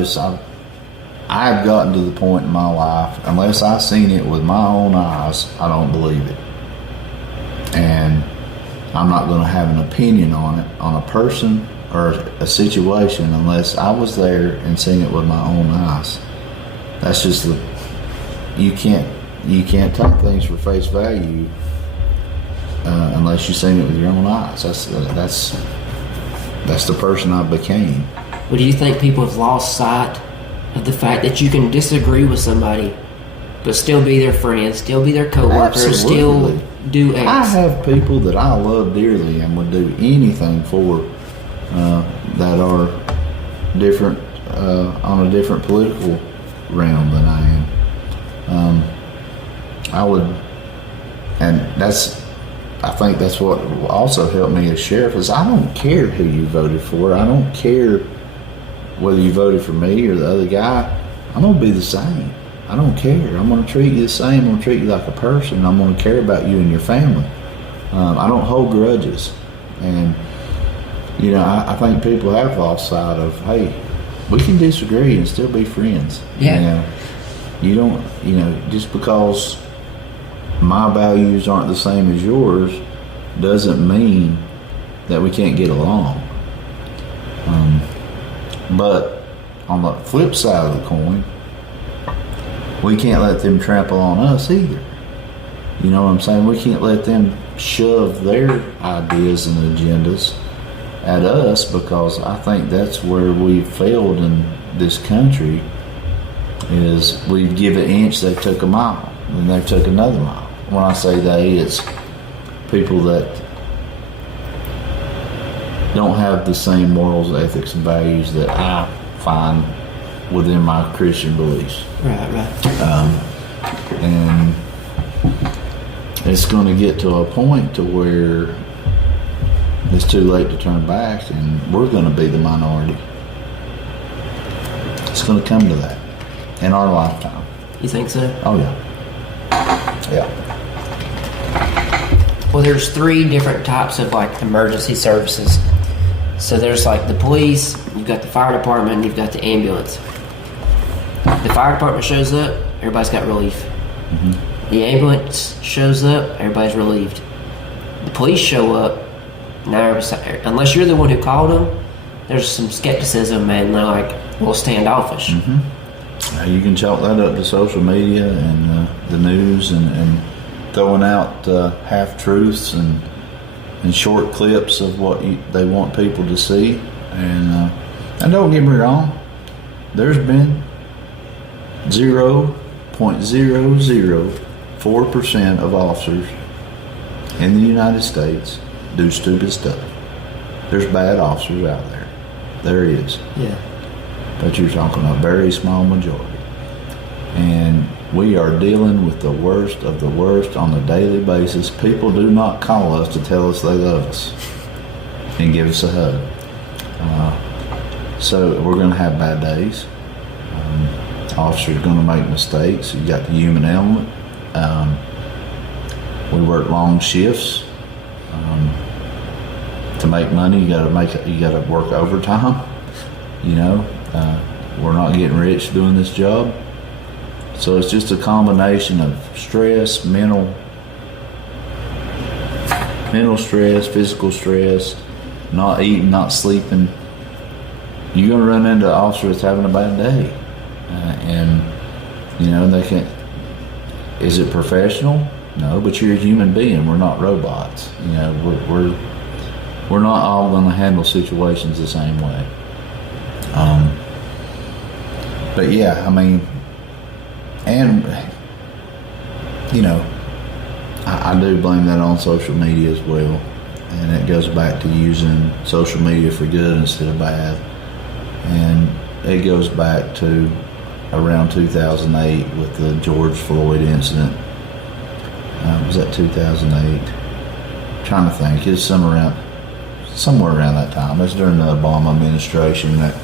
gotten to the point in my life, unless I've seen it with my own eyes, I don't believe it. And I'm not going to have an opinion on it, on a person or a situation, unless I was there and seen it with my own eyes. That's just you can't take things for face value unless you've seen it with your own eyes. That's the person I became. Well, do you think people have lost sight of the fact that you can disagree with somebody but still be their friend, still be their coworker, still do X? I have people that I love dearly and would do anything for that are different on a different political realm than I am. I think that's what also helped me as sheriff is I don't care who you voted for. I don't care whether you voted for me or the other guy. I'm going to be the same. I don't care. I'm going to treat you the same. I'm going to treat you like a person. I'm going to care about you and your family. I don't hold grudges. And, you know, I think people have lost sight of, hey, we can disagree and still be friends. Yeah. Just because my values aren't the same as yours doesn't mean that we can't get along. But on the flip side of the coin, we can't let them trample on us either. You know what I'm saying? We can't let them shove their ideas and agendas at us, because I think that's where we've failed in this country, is we give an inch, they took a mile, and they took another mile. When I say they, it's people that don't have the same morals, ethics, and values that I find within my Christian beliefs. Right. And it's going to get to a point to where it's too late to turn back, and we're going to be the minority. It's going to come to that in our lifetime. You think so? Oh, yeah. Yeah. Well, there's 3 different types of emergency services. So there's the police, you've got the fire department, and you've got the ambulance. The fire department shows up, everybody's got relief. Mm-hmm. The ambulance shows up, everybody's relieved. the police show up. Now, unless you're the one who called them, there's some skepticism and they're like a little standoffish. You can chalk that up to social media and the news and throwing out half-truths and short clips of what they want people to see. And don't get me wrong, there's been 0.004% of officers in the United States do stupid stuff. There's bad officers out there. There is. Yeah. But you're talking a very small majority. And we are dealing with the worst of the worst on a daily basis. People do not call us to tell us they love us and give us a hug. So we're going to have bad days. Officers are going to make mistakes. You got the human element. We work long shifts. To make money, you got to work overtime. We're not getting rich doing this job. So it's just a combination of stress, mental stress, physical stress, not eating, not sleeping. You're going to run into an officer that's having a bad day. They can't. Is it professional? No, but you're a human being. We're not robots. We're not all going to handle situations the same way. But yeah, I mean, and I do blame that on social media as well, and it goes back to using social media for good instead of bad, and it goes back to around 2008 with the George Floyd incident. Was that 2008? Trying to think. It's somewhere around that time. It was during the Obama administration that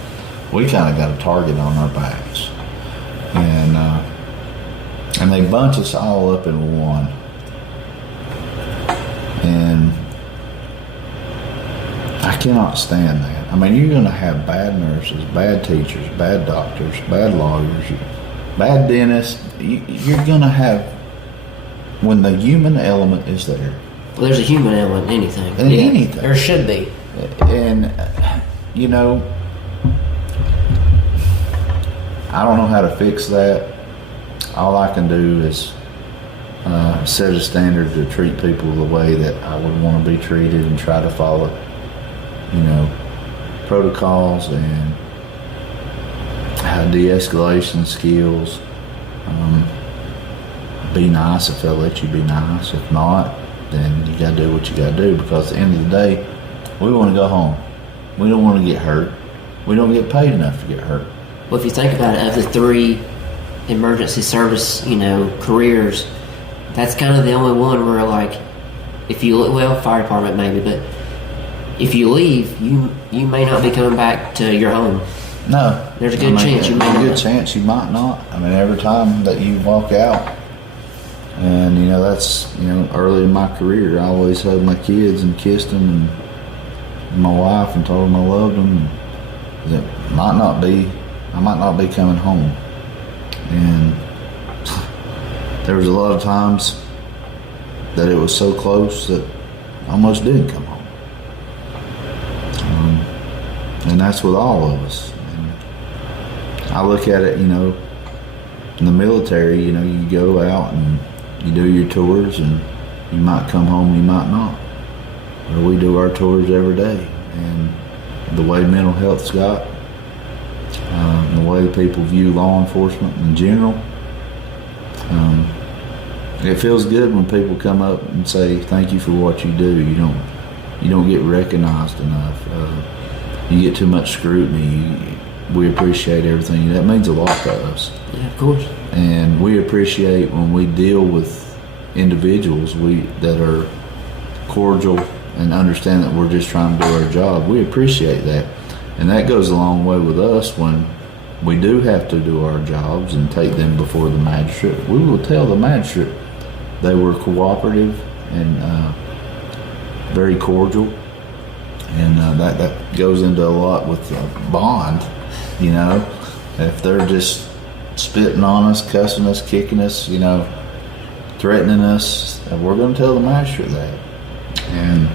we kind of got a target on our backs, and they bunch us all up in one. And I cannot stand that. I mean, you're going to have bad nurses, bad teachers, bad doctors, bad lawyers, bad dentists. You're going to have, when the human element is there. Well, there's a human element in anything. Anything. There should be. And, I don't know how to fix that. All I can do is set a standard to treat people the way that I would want to be treated and try to follow, protocols and de-escalation skills. Be nice if they'll let you be nice. If not, then you got to do what you got to do, because at the end of the day, we want to go home. We don't want to get hurt. We don't get paid enough to get hurt. Well, if you think about it, of the 3 emergency service, careers, that's kind of the only one where, like, fire department maybe, but if you leave, you may not be coming back to your home. No. There's a good chance you may not. There's a good chance you might not. I mean, every time that you walk out, and, that's, early in my career, I always hugged my kids and kissed them and my wife and told them I loved them. That I might not be coming home. And there was a lot of times that it was so close that I almost didn't come home. And that's with all of us. And I look at it, in the military, you go out and you do your tours, and you might come home, you might not. But we do our tours every day. And the way mental health's got, the way people view law enforcement in general, it feels good when people come up and say thank you for what you do. You don't get recognized enough. You get too much scrutiny. We appreciate everything. That means a lot to us. Yeah, of course. And we appreciate when we deal with individuals that are cordial and understand that we're just trying to do our job. We appreciate that. And that goes a long way with us when we do have to do our jobs and take them before the magistrate. We will tell the magistrate they were cooperative and very cordial. And that goes into a lot with bond, If they're just spitting on us, cussing us, kicking us, threatening us, we're going to tell the magistrate that. And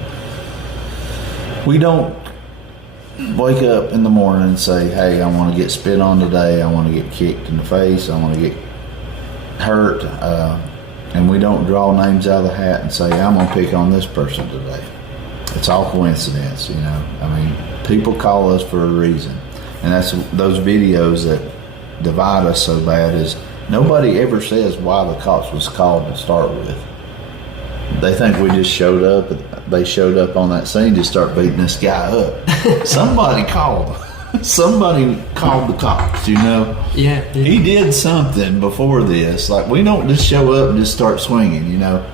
we don't wake up in the morning and say, hey, I want to get spit on today, I want to get kicked in the face, I want to get hurt, and we don't draw names out of the hat and say, I'm going to pick on this person today. It's all coincidence, you know. I mean, people call us for a reason. And that's those videos that divide us so bad is nobody ever says why the cops was called to start with. They think we just showed up. They showed up on that scene to start beating this guy up. Somebody called. Somebody called the cops, you know. Yeah. He did something before this. Like, we don't just show up and just start swinging, you know.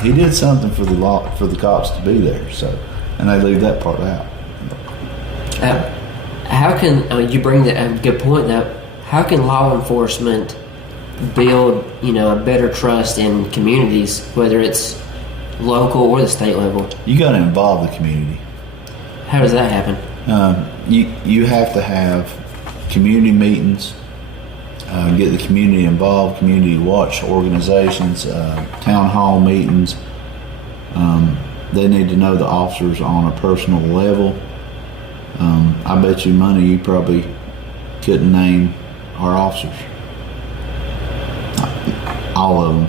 He did something for the cops to be there. So, and they leave that part out. How can, I mean, you bring a good point though. How can law enforcement build, you know, a better trust in communities, whether it's local or the state level? You got to involve the community. How does that happen? You have to have community meetings, get the community involved, community watch organizations, town hall meetings. They need to know the officers on a personal level. I bet you money you probably couldn't name our officers. All of them.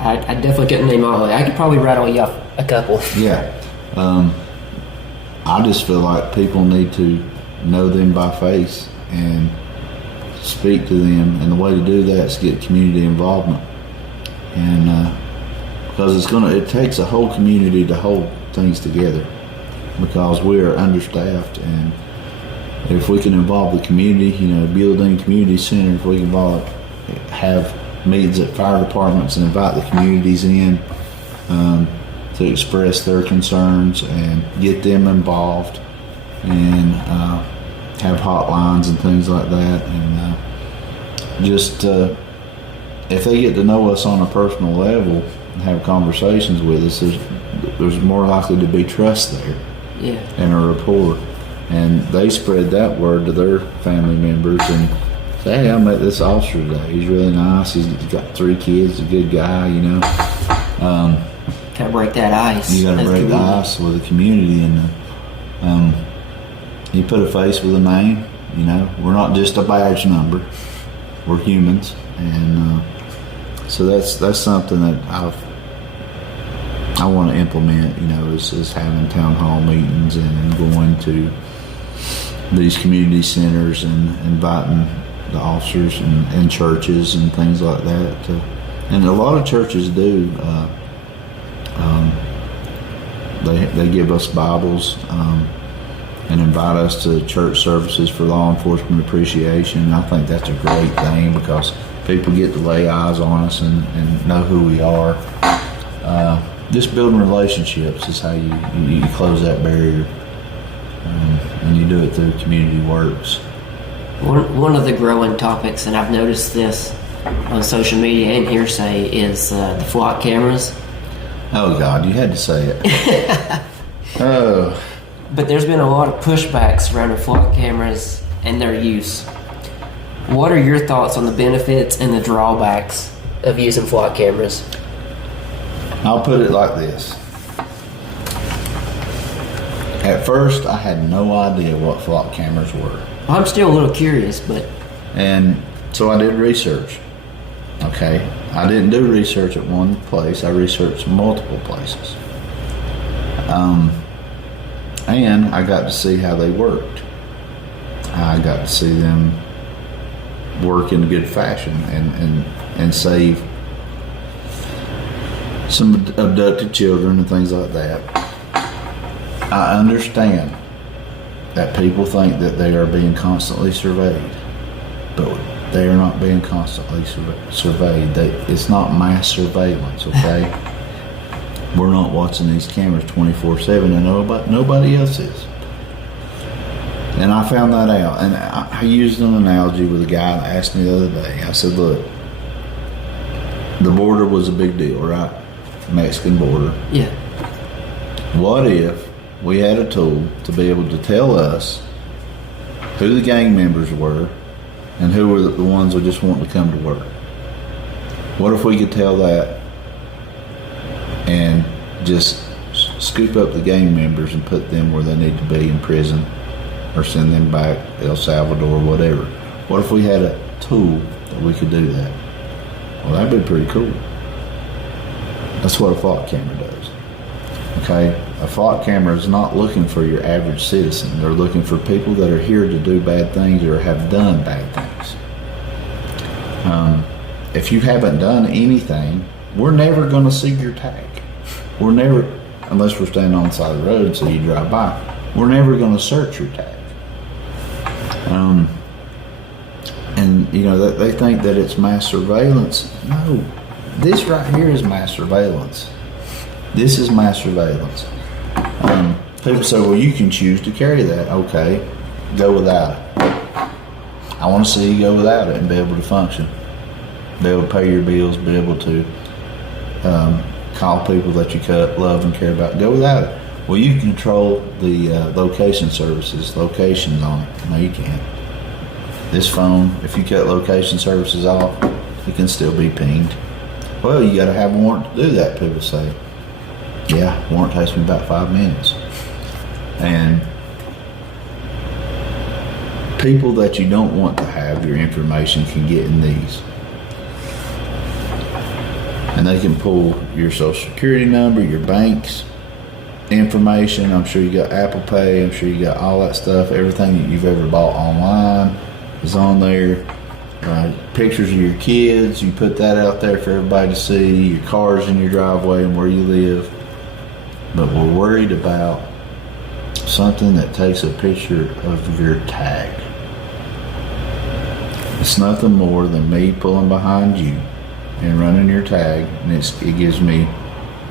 I definitely couldn't name all of it. I could probably rattle you off a couple. Yeah. I just feel like people need to know them by face and speak to them, and the way to do that is get community involvement. And because it takes a whole community to hold things together, because we are understaffed. And if we can involve the community, you know, building community center, if we can have meetings at fire departments and invite the communities in to express their concerns and get them involved, and have hotlines and things like that, and if they get to know us on a personal level and have conversations with us, there's more likely to be trust there. Yeah. And a rapport, and they spread that word to their family members and say, hey, I met this officer today, he's really nice, he's got 3 kids, a good guy, you know. Gotta break that ice. You gotta break the ice with the community, and you put a face with a name, you know. We're not just a badge number, we're humans. And so that's something that I want to implement, you know, is having town hall meetings and going to these community centers and inviting the officers and churches and things like that. And a lot of churches do. They give us Bibles and invite us to church services for law enforcement appreciation. I think that's a great thing, because people get to lay eyes on us and know who we are. Just building relationships is how you close that barrier, and you do it through community works. One of the growing topics, and I've noticed this on social media and hearsay, is the flock cameras. Oh God, you had to say it. Oh. But there's been a lot of pushback surrounding flock cameras and their use. What are your thoughts on the benefits and the drawbacks of using flock cameras? I'll put it like this. At first, I had no idea what flock cameras were. I'm still a little curious, but... And so I did research. Okay, I didn't do research at one place. I researched multiple places. And I got to see how they worked. I got to see them work in a good fashion and save some abducted children and things like that. I understand that people think that they are being constantly surveyed, but they are not being constantly surveyed. It's not mass surveillance, okay? We're not watching these cameras 24/7, and nobody else is. And I found that out, and I used an analogy with a guy that asked me the other day. I said, look, the border was a big deal, right? Mexican border. Yeah. What if we had a tool to be able to tell us who the gang members were and who were the ones who just want to come to work? What if we could tell that and just scoop up the gang members and put them where they need to be in prison, or send them back El Salvador, whatever. What if we had a tool that we could do that? Well, that'd be pretty cool. That's what a flock camera does. Okay? A flock camera is not looking for your average citizen. They're looking for people that are here to do bad things or have done bad things. If you haven't done anything, we're never going to see your tag. We're never, unless we're standing on the side of the road so you drive by, we're never going to search your tag. And you know, they think that it's mass surveillance. No, this right here is mass surveillance. This is mass surveillance. People say, well, you can choose to carry that. Okay, go without it. I want to see you go without it and be able to function, be able to pay your bills, be able to call people that you love and care about. Go without it. Well, you can control the location services, locations on it. No, you can't. This phone, if you cut location services off, it can still be pinged. Well, you got to have a warrant to do that, people say. Yeah, warrant takes me about 5 minutes. And people that you don't want to have your information can get in these. And they can pull your social security number, your bank's information. I'm sure you got Apple Pay. I'm sure you got all that stuff. Everything that you've ever bought online is on there. Pictures of your kids, you put that out there for everybody to see. Your cars in your driveway and where you live. But we're worried about something that takes a picture of your tag. It's nothing more than me pulling behind you and running your tag, and it gives me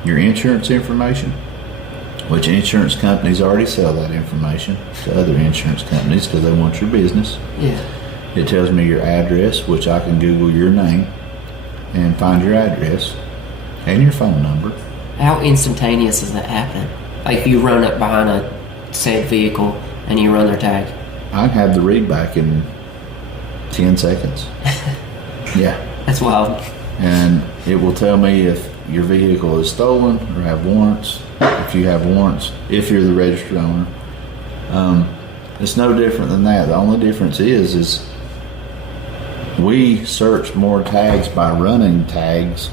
your insurance information, which insurance companies already sell that information to other insurance companies because they want your business. Yeah. It tells me your address, which I can Google your name and find your address and your phone number. How instantaneous is that happening? Like if you run up behind a said vehicle and you run their tag? I have the read back in 10 seconds. Yeah. That's wild. And it will tell me if your vehicle is stolen or have warrants. If you have warrants, if you're the registered owner. It's no different than that. The only difference is we search more tags by running tags,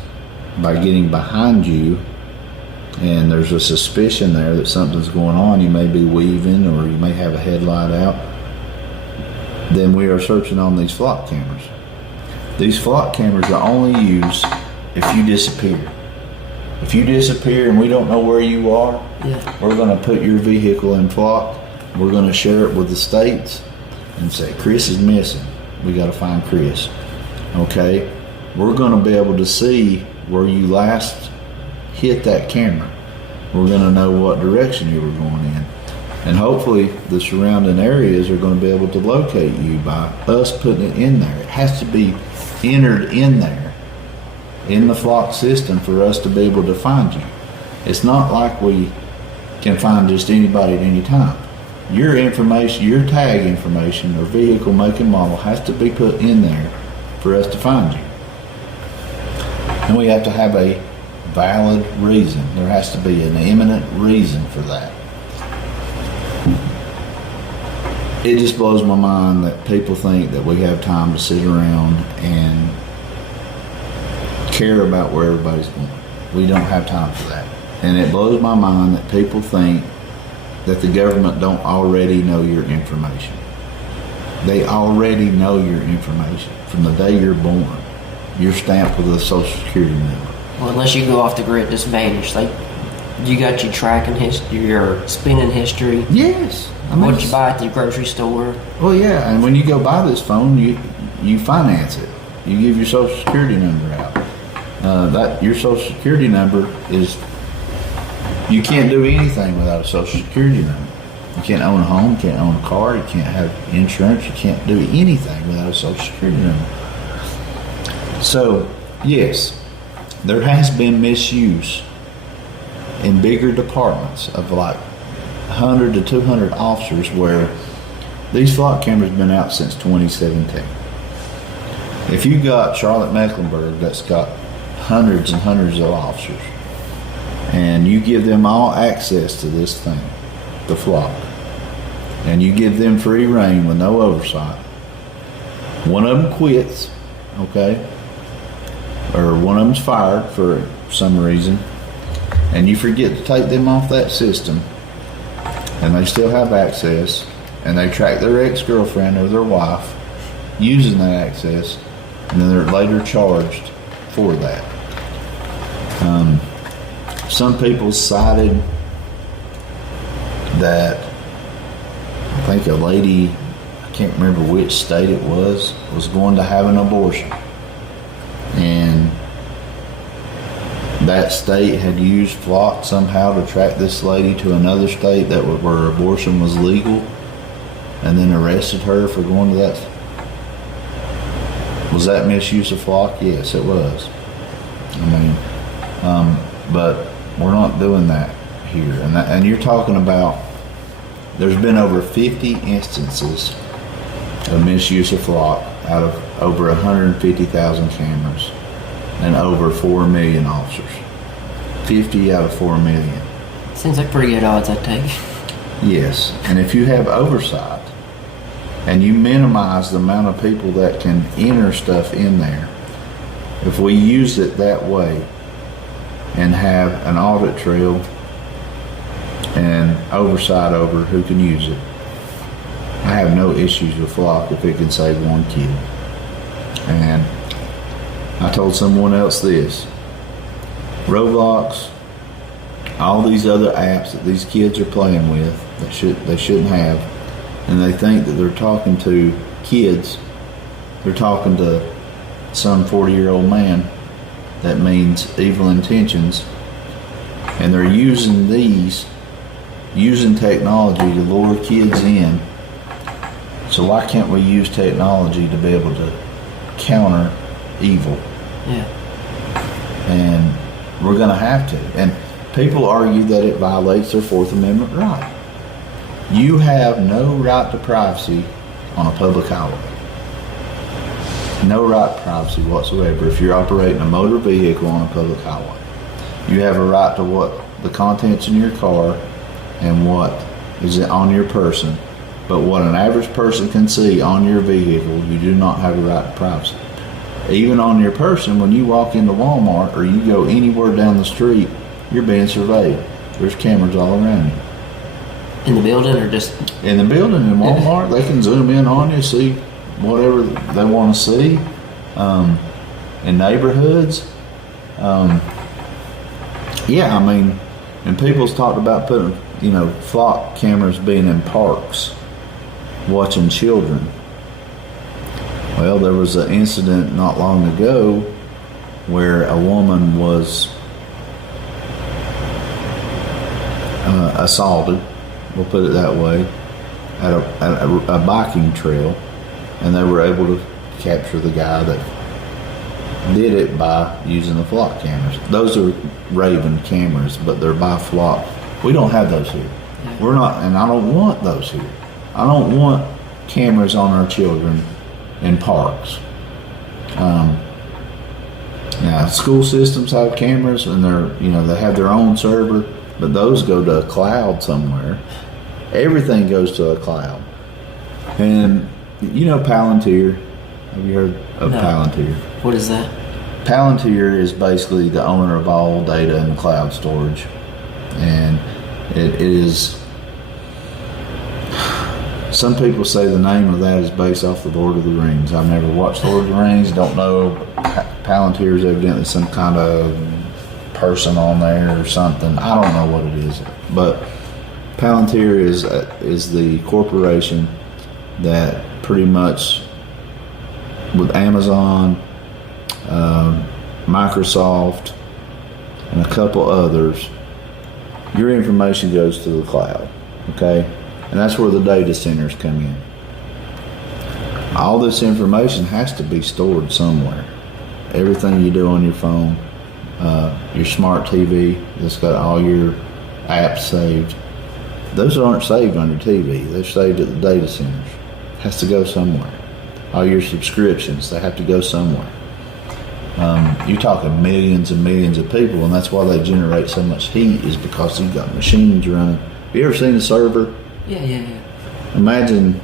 by getting behind you, and there's a suspicion there that something's going on. You may be weaving or you may have a headlight out. Then we are searching on these flock cameras. These flock cameras are only used if you disappear. If you disappear and we don't know where you are, we're going to put your vehicle in flock. We're going to share it with the states and say, Chris is missing. We got to find Chris. Okay? We're going to be able to see where you last hit that camera. We're going to know what direction you were going in. And hopefully the surrounding areas are going to be able to locate you by us putting it in there. It has to be entered in there, in the flock system, for us to be able to find you. It's not like we can find just anybody at any time. Your information, your tag information or vehicle make and model has to be put in there for us to find you. And we have to have a valid reason. There has to be an imminent reason for that. It just blows my mind that people think that we have time to sit around and care about where everybody's going. We don't have time for that. And it blows my mind that people think that the government don't already know your information. They already know your information. From the day you're born, you're stamped with a social security number. Well, unless you go off the grid, just vanish. Like, you got your tracking history, your spending history. Yes. What you buy at the grocery store. Well, yeah, and when you go buy this phone, you finance it. You give your social security number out. That your social security number is, you can't do anything without a social security number. You can't own a home, you can't own a car, you can't have insurance, you can't do anything without a social security number. So, yes, there has been misuse in bigger departments of like 100 to 200 officers where these flock cameras have been out since 2017. If you got Charlotte Mecklenburg that's got hundreds and hundreds of officers, and you give them all access to this thing, the flock, and you give them free reign with no oversight, one of them quits, okay, or one of them's fired for some reason, and you forget to take them off that system, and they still have access, and they track their ex-girlfriend or their wife using that access, and then they're later charged for that. Some people cited that, I think a lady, I can't remember which state it was going to have an abortion, and that state had used flock somehow to track this lady to another state where abortion was legal, and then arrested her for going to that. Was that misuse of flock? Yes, it was. I mean, but we're not doing that here. And you're talking about, there's been over 50 instances of misuse of flock out of over 150,000 cameras and over 4 million officers. 50 out of 4 million. Seems like pretty good odds, I take. Yes, and if you have oversight and you minimize the amount of people that can enter stuff in there, if we use it that way and have an audit trail and oversight over who can use it, I have no issues with flock if it can save one kid. And I told someone else this: Roblox, all these other apps that these kids are playing with that they shouldn't have, and they think that they're talking to kids, they're talking to some 40-year-old man that means evil intentions, and they're using technology to lure kids in. So why can't we use technology to be able to counter evil? Yeah. And we're going to have to. And people argue that it violates their Fourth Amendment right. You have no right to privacy on a public highway. No right to privacy whatsoever if you're operating a motor vehicle on a public highway. You have a right to what the contents in your car and what is on your person. But what an average person can see on your vehicle, you do not have a right to privacy. Even on your person, when you walk into Walmart or you go anywhere down the street, you're being surveyed. There's cameras all around you. In the building or just? In the building, in Walmart, they can zoom in on you, see whatever they want to see. In neighborhoods. Yeah, I mean, and people's talked about putting, flock cameras being in parks, watching children. Well, there was an incident not long ago where a woman was assaulted, we'll put it that way, at a biking trail, and they were able to capture the guy that did it by using the flock cameras. Those are Raven cameras, but they're by flock. We don't have those here. We're not, and I don't want those here. I don't want cameras on our children in parks. Now, school systems have cameras, and they have their own server, but those go to a cloud somewhere. Everything goes to a cloud. And Palantir. Have you heard of Palantir? What is that? Palantir is basically the owner of all data in the cloud storage, and it is. Some people say the name of that is based off the Lord of the Rings. I've never watched Lord of the Rings, don't know. Palantir is evidently some kind of person on there or something. I don't know what it is. But Palantir is the corporation that pretty much, with Amazon, Microsoft, and a couple others, your information goes to the cloud, okay? And that's where the data centers come in. All this information has to be stored somewhere. Everything you do on your phone, your smart TV that's got all your apps saved, those aren't saved on your TV. They're saved at the data centers. It has to go somewhere. All your subscriptions, they have to go somewhere. You're talking millions and millions of people, and that's why they generate so much heat, is because you've got machines running. Have you ever seen a server? Yeah. Imagine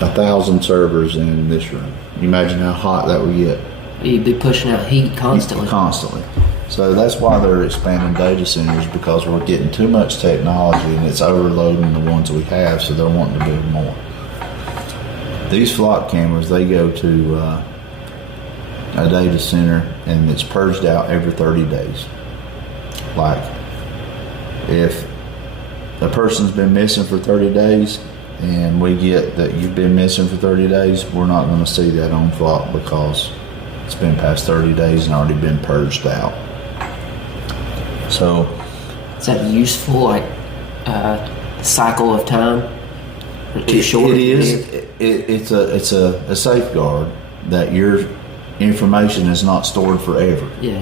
1,000 servers in this room. Imagine how hot that would get. You'd be pushing out heat constantly. Constantly. So that's why they're expanding data centers, because we're getting too much technology and it's overloading the ones we have, so they're wanting to build more. These flock cameras, they go to a data center and it's purged out every 30 days. Like, if a person's been missing for 30 days and we get that you've been missing for 30 days, we're not going to see that on flock because it's been past 30 days and already been purged out. So, is that useful, like cycle of time? Too short? It is. It's a safeguard that your information is not stored forever. Yeah.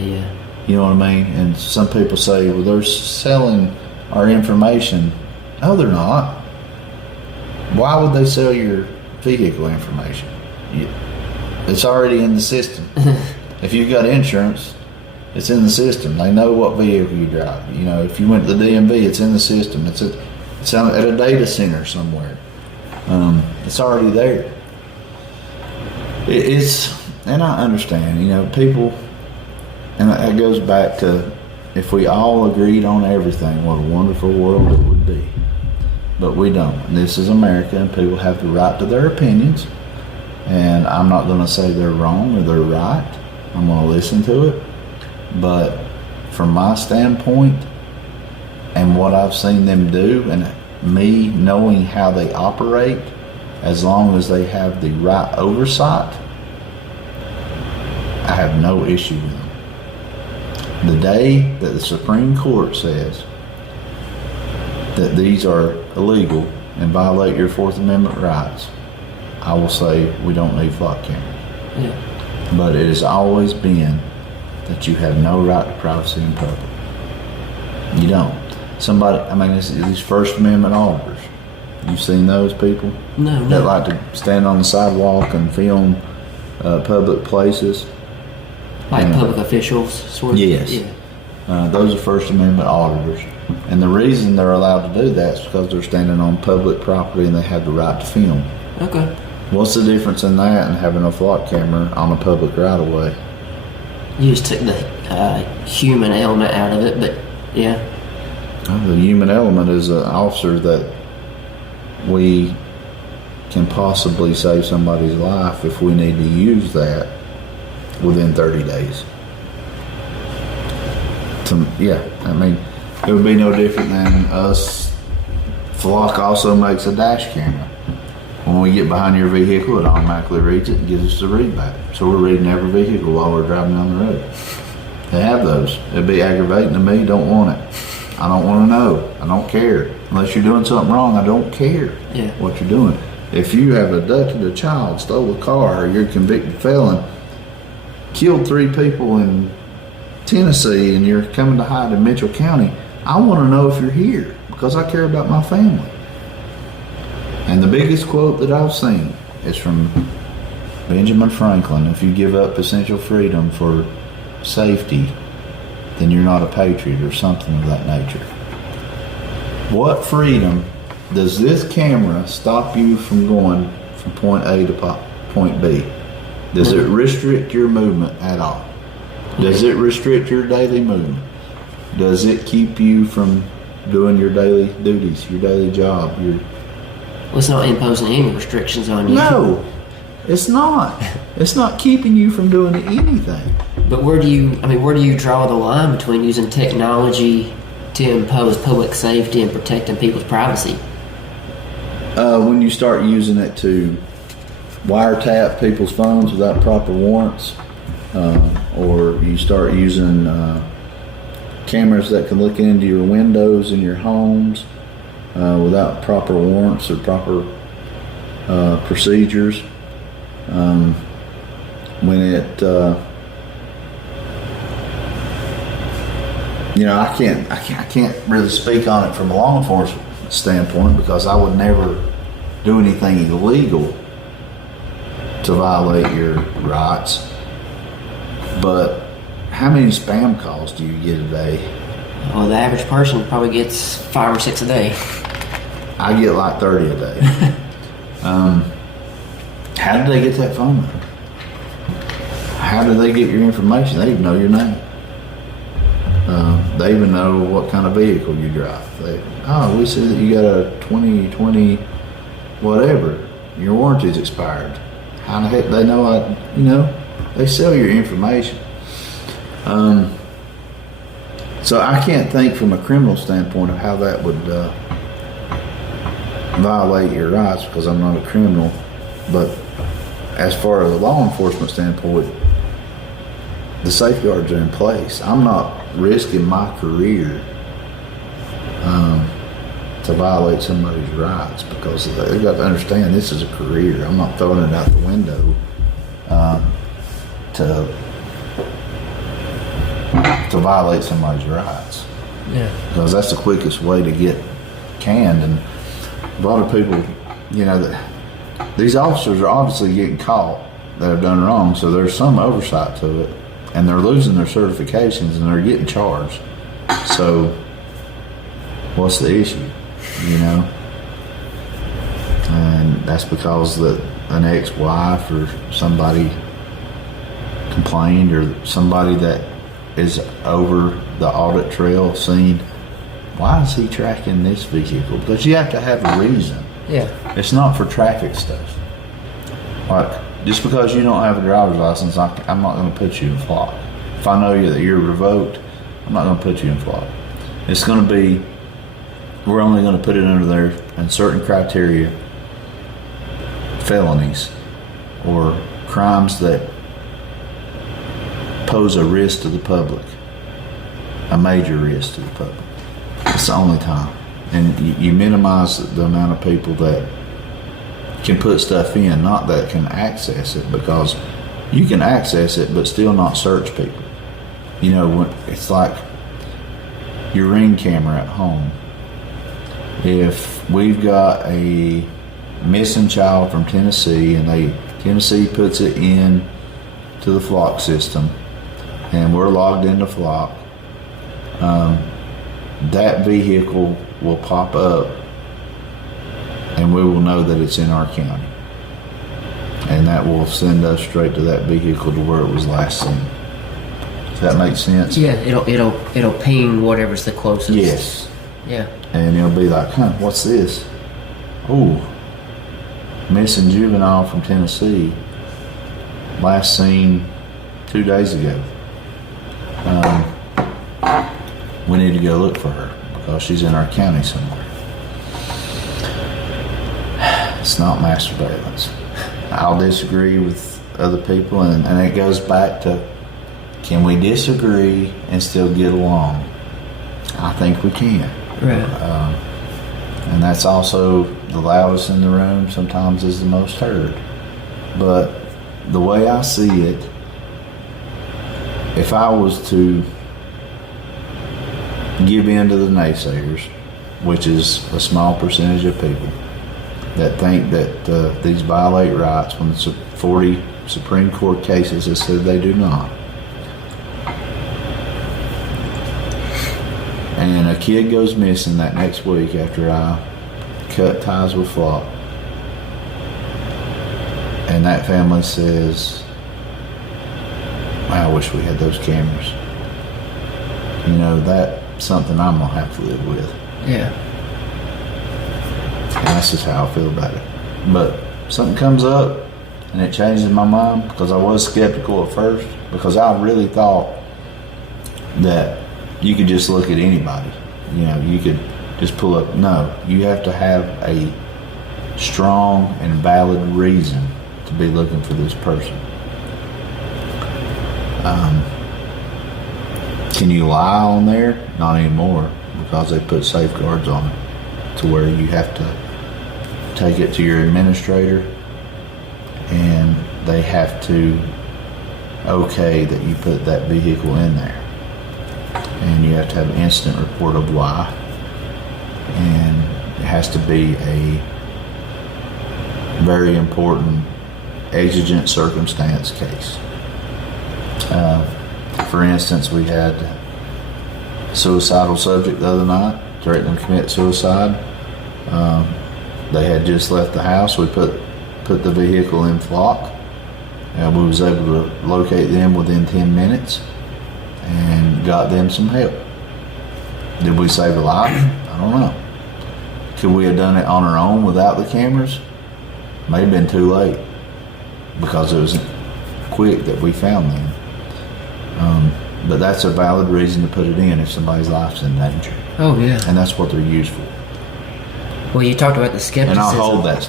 You know what I mean? And some people say, well, they're selling our information. No, they're not. Why would they sell your vehicle information? It's already in the system. If you've got insurance, it's in the system. They know what vehicle you drive. You know, if you went to the DMV, it's in the system. It's at a data center somewhere. It's already there. And I understand, you know, people, and that goes back to, if we all agreed on everything, what a wonderful world it would be. But we don't. This is America, and people have the right to their opinions. And I'm not going to say they're wrong or they're right. I'm going to listen to it. But from my standpoint and what I've seen them do, and me knowing how they operate, as long as they have the right oversight, I have no issue with them. The day that the Supreme Court says that these are illegal and violate your Fourth Amendment rights, I will say we don't need flock cameras. Yeah. But it has always been that you have no right to privacy in public. You don't. It's these First Amendment auditors. You've seen those people? No. That like to stand on the sidewalk and film public places. Like public officials, sort of? Yes. Yeah. Those are First Amendment auditors. And the reason they're allowed to do that is because they're standing on public property and they have the right to film. Okay. What's the difference in that and having a flock camera on a public right-of-way? You just took the human element out of it, but yeah. The human element is an officer that we can possibly save somebody's life if we need to use that within 30 days. It would be no different than us. Flock also makes a dash camera. When we get behind your vehicle, it automatically reads it and gives us the read back. So we're reading every vehicle while we're driving down the road. They have those. It'd be aggravating to me. Don't want it. I don't want to know. I don't care. Unless you're doing something wrong, I don't care what you're doing. If you have abducted a child, stole a car, or you're a convicted felon, killed 3 people in Tennessee, and you're coming to hide in Mitchell County, I want to know if you're here because I care about my family. And the biggest quote that I've seen is from Benjamin Franklin: if you give up essential freedom for safety, then you're not a patriot, or something of that nature. What freedom does this camera stop you from going from point A to point B? Does it restrict your movement at all? Does it restrict your daily movement? Does it keep you from doing your daily duties, your daily job? Well, it's not imposing any restrictions on you. No, it's not. It's not keeping you from doing anything. But where do you draw the line between using technology to impose public safety and protecting people's privacy? When you start using it to wiretap people's phones without proper warrants, or you start using cameras that can look into your windows in your homes without proper warrants or proper procedures. When it, I can't really speak on it from a law enforcement standpoint because I would never do anything illegal to violate your rights. But how many spam calls do you get a day? Well, the average person probably gets 5 or 6 a day. I get like 30 a day. How did they get that phone number? How did they get your information? They even know your name. They even know what kind of vehicle you drive. We see that you got a 2020 whatever. Your warranty's expired. How the heck they know? They sell your information. So I can't think from a criminal standpoint of how that would violate your rights, because I'm not a criminal. But as far as a law enforcement standpoint, the safeguards are in place. I'm not risking my career to violate somebody's rights, because they've got to understand this is a career. I'm not throwing it out the window to violate somebody's rights. Yeah. Because that's the quickest way to get canned. And a lot of people, that these officers are obviously getting caught that have done wrong, so there's some oversight to it, and they're losing their certifications and they're getting charged. So what's the issue? And that's because an ex-wife or somebody complained, or somebody that is over the audit trail seen, why is he tracking this vehicle? Because you have to have a reason. Yeah. It's not for traffic stuff. Like, just because you don't have a driver's license, I'm not going to put you in flock. If I know that you're revoked, I'm not going to put you in flock. It's going to be, we're only going to put it under there in certain criteria, felonies or crimes that pose a risk to the public, a major risk to the public. It's the only time. And you minimize the amount of people that can put stuff in, not that can access it, because you can access it but still not search people. When it's like your Ring camera at home. If we've got a missing child from Tennessee and Tennessee puts it in to the flock system, and we're logged into flock, that vehicle will pop up and we will know that it's in our county, and that will send us straight to that vehicle to where it was last seen. Does that make sense? Yeah, it'll ping whatever's the closest. Yes. Yeah. And it'll be like, what's this? Oh, missing juvenile from Tennessee, last seen 2 days ago. We need to go look for her because she's in our county somewhere. It's not mass surveillance. I'll disagree with other people, and it goes back to, can we disagree and still get along? I think we can. Right. And that's also the loudest in the room sometimes is the most heard. But the way I see it, if I was to give in to the naysayers, which is a small percentage of people that think that these violate rights, when it's 40 Supreme Court cases that said they do not, and a kid goes missing that next week after I cut ties with flock, and that family says, I wish we had those cameras. That's something I'm going to have to live with. Yeah. And that's just how I feel about it. But something comes up and it changes my mind, because I was skeptical at first, because I really thought that you could just look at anybody. You could just pull up. No, you have to have a strong and valid reason to be looking for this person. Can you lie on there? Not anymore, because they put safeguards on it to where you have to take it to your administrator, and they have to okay that you put that vehicle in there, and you have to have an incident report of why, and it has to be a very important exigent circumstance case. For instance, we had a suicidal subject the other night, threatening to commit suicide. They had just left the house. We put the vehicle in flock, and we was able to locate them within 10 minutes and got them some help. Did we save a life? I don't know. Could we have done it on our own without the cameras? May have been too late, because it was quick that we found them. But that's a valid reason to put it in if somebody's life's in danger. Oh, yeah. And that's what they're used for. Well, you talked about the skepticism. And I'll hold that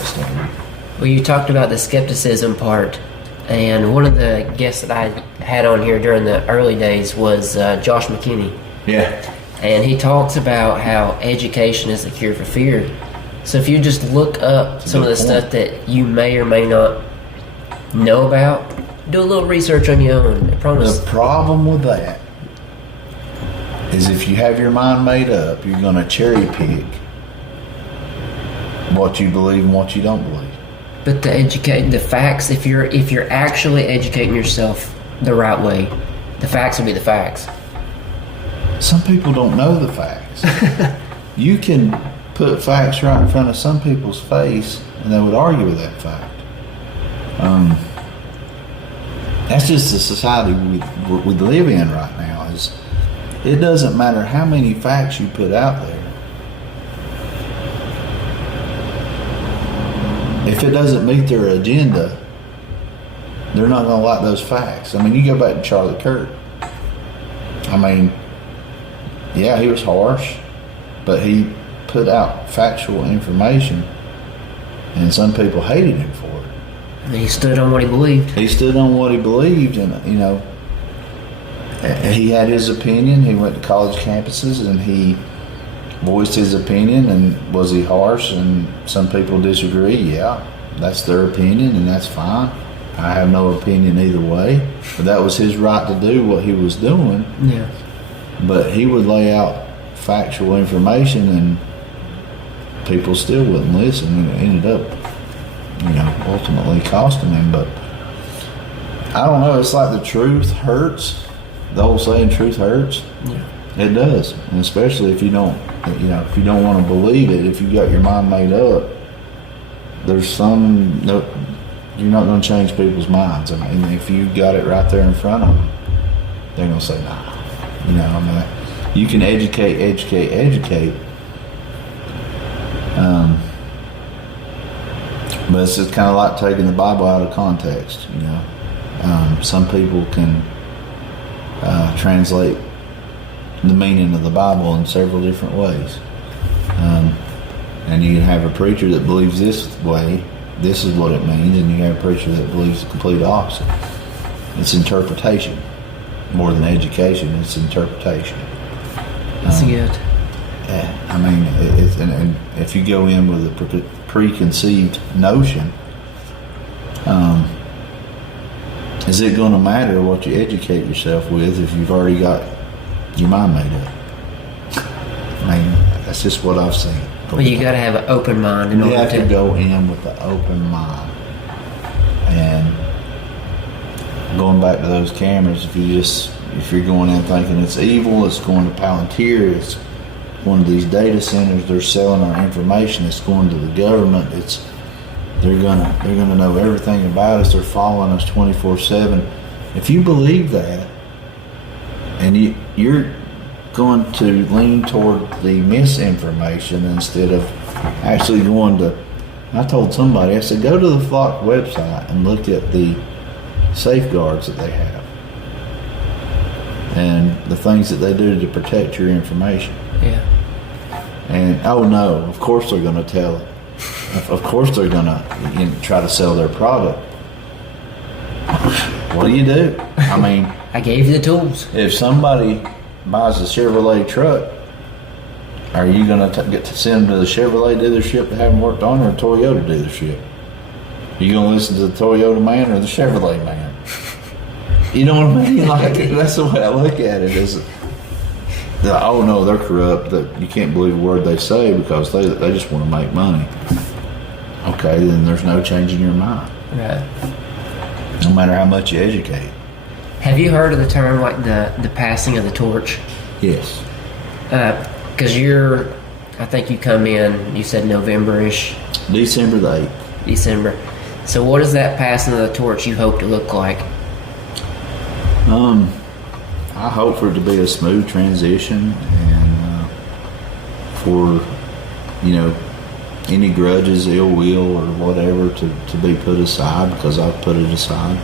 standard. Well, you talked about the skepticism part, and one of the guests that I had on here during the early days was Josh McKinney. Yeah. And he talks about how education is the cure for fear. So if you just look up some of the stuff that you may or may not know about, do a little research on your own. I promise. The problem with that is if you have your mind made up, you're going to cherry pick what you believe and what you don't believe. But to educate the facts, if you're actually educating yourself the right way, the facts will be the facts. Some people don't know the facts. You can put facts right in front of some people's face, and they would argue with that fact. That's just the society we live in right now. It doesn't matter how many facts you put out there. If it doesn't meet their agenda, they're not going to like those facts. I mean, you go back to Charlie Kirk. I mean, yeah, he was harsh, but he put out factual information, and some people hated him for it. And he stood on what he believed. He stood on what he believed, and he had his opinion. He went to college campuses and he voiced his opinion. And was he harsh? And some people disagree. Yeah, that's their opinion, and that's fine. I have no opinion either way, but that was his right to do what he was doing. Yeah. But he would lay out factual information, and people still wouldn't listen, and it ended up, ultimately costing him. But I don't know. It's like the truth hurts. The old saying, "Truth hurts." Yeah. It does, and especially if you don't want to believe it. If you got your mind made up, you're not going to change people's minds. I mean, if you got it right there in front of them, they're going to say, "Nah." You can educate. But it's just kind of like taking the Bible out of context. Some people can translate the meaning of the Bible in several different ways. And you can have a preacher that believes this way, this is what it means, and you have a preacher that believes the complete opposite. It's interpretation. More than education, it's interpretation. That's good. Yeah, I mean, and if you go in with a preconceived notion, is it going to matter what you educate yourself with if you've already got your mind made up? I mean, that's just what I've seen. Well, you got to have an open mind. You have to go in with an open mind. And going back to those cameras, if you're going in thinking it's evil, it's going to Palantir, it's one of these data centers, they're selling our information, it's going to the government, they're gonna know everything about us, they're following us 24/7. If you believe that, and you're going to lean toward the misinformation instead of actually going to, I told somebody, I said, go to the Flock website and look at the safeguards that they have and the things that they do to protect your information. Yeah. And oh no, of course they're going to tell it. Of course they're going to try to sell their product. What do? I mean, I gave you the tools. If somebody buys a Chevrolet truck, are you going to get to send them to the Chevrolet dealership that haven't worked on, or a Toyota dealership? Are you going to listen to the Toyota man or the Chevrolet man? You know what I mean? Like, that's the way I look at it. Is oh no, they're corrupt. That you can't believe a word they say because they just want to make money. Okay, then there's no changing your mind. Right. No matter how much you educate. Have you heard of the term like the passing of the torch? Yes. Because I think you come in, you said November-ish. December the 8th. December. So what does that passing of the torch you hope to look like? I hope for it to be a smooth transition and for, any grudges, ill will, or whatever to be put aside, because I've put it aside.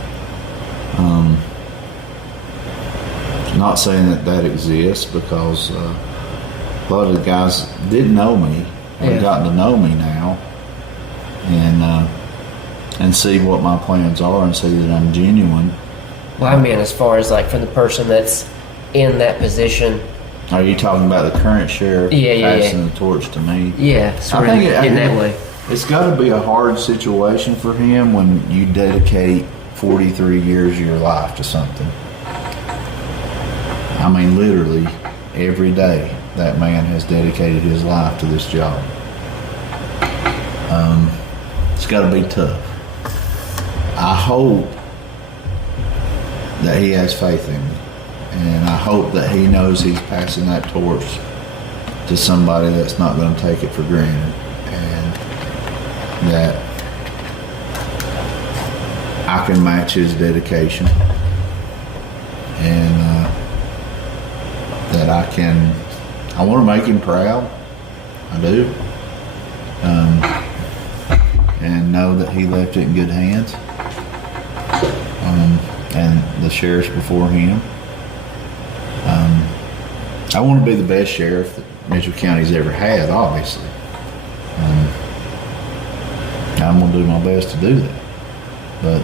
Not saying that exists, because a lot of the guys didn't know me, have gotten to know me now, and see what my plans are and see that I'm genuine. Well, I mean, as far as like for the person that's in that position. Are you talking about the current sheriff passing the torch to me? Yeah, sort of in that way. It's got to be a hard situation for him when you dedicate 43 years of your life to something. I mean, literally, every day that man has dedicated his life to this job. It's got to be tough. I hope that he has faith in me. And I hope that he knows he's passing that torch to somebody that's not going to take it for granted. And that I can match his dedication. And that I want to make him proud. I do. And know that he left it in good hands. And the sheriffs before him. I want to be the best sheriff that Mitchell County's ever had, obviously. I'm going to do my best to do that. But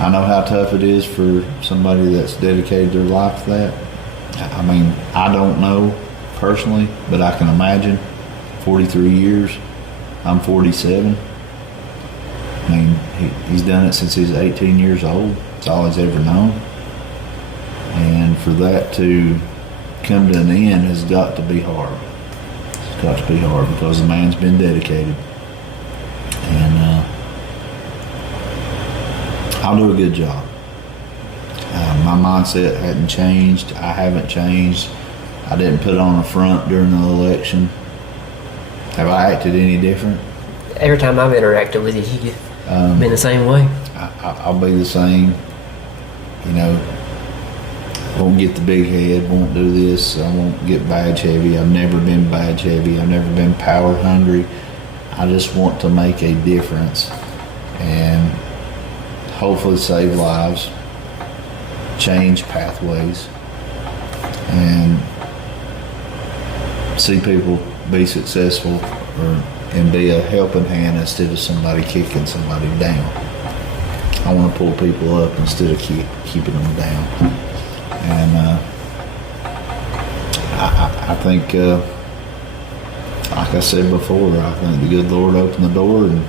I know how tough it is for somebody that's dedicated their life to that. I mean, I don't know personally, but I can imagine 43 years. I'm 47. I mean, he's done it since he's 18 years old. It's all he's ever known. And for that to come to an end has got to be hard. It's got to be hard because the man's been dedicated. And I'll do a good job. My mindset hadn't changed. I haven't changed. I didn't put on a front during the election. Have I acted any different? Every time I've interacted with you, you've been the same way. I'll be the same. Won't get the big head, won't do this, I won't get badge heavy. I've never been badge heavy. I've never been power hungry. I just want to make a difference and hopefully save lives, change pathways, and see people be successful and be a helping hand instead of somebody kicking somebody down. I want to pull people up instead of keeping them down. And I think, like I said before, I think the good Lord opened the door and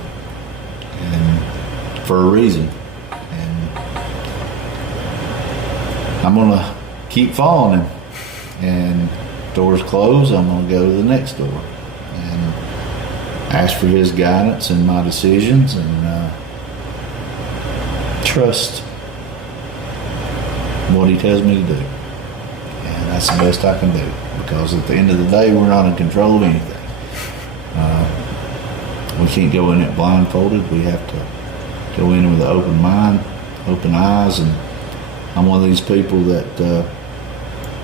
for a reason. And I'm going to keep following him. And doors close, I'm going to go to the next door and ask for his guidance in my decisions and trust what he tells me to do. And that's the best I can do, because at the end of the day, we're not in control of anything. We can't go in it blindfolded. We have to go in with an open mind, open eyes, and I'm one of these people that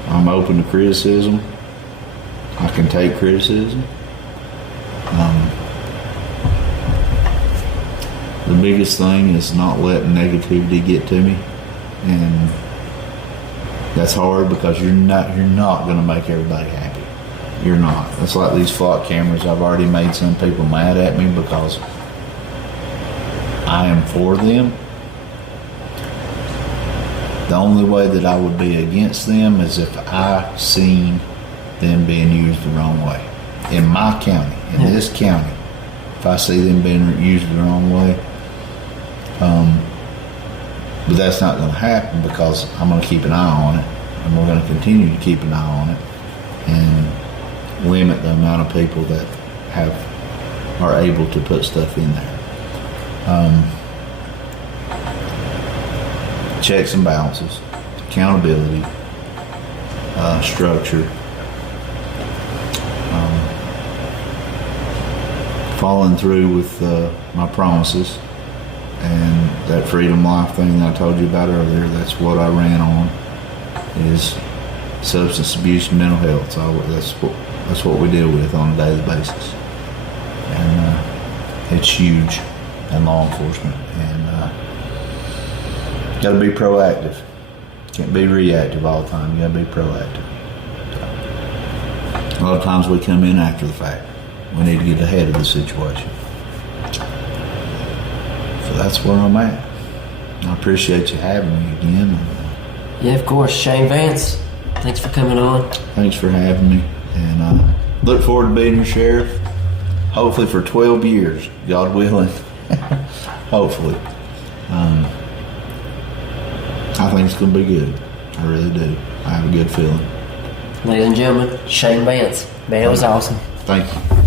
I'm open to criticism. I can take criticism. The biggest thing is not letting negativity get to me, and that's hard because you're not going to make everybody happy. You're not. It's like these flock cameras. I've already made some people mad at me because I am for them. The only way that I would be against them is if I seen them being used the wrong way. In my county, in this county, if I see them being used the wrong way, but that's not going to happen because I'm going to keep an eye on it, and we're going to continue to keep an eye on it and limit the amount of people that are able to put stuff in there. checks and balances, accountability, structure, following through with my promises, and that freedom life thing that I told you about earlier. That's what I ran on, is substance abuse and mental health. So that's what we deal with on a daily basis, and it's huge in law enforcement. And got to be proactive. Can't be reactive all the time. You got to be proactive. A lot of times we come in after the fact. We need to get ahead of the situation. So that's where I'm at. I appreciate you having me again. Yeah, of course. Shane Vance, thanks for coming on. Thanks for having me. And look forward to being your sheriff. Hopefully for 12 years, God willing. Hopefully. I think it's going to be good. I really do. I have a good feeling. Ladies and gentlemen, Shane Vance. Man, it was awesome. Thank you.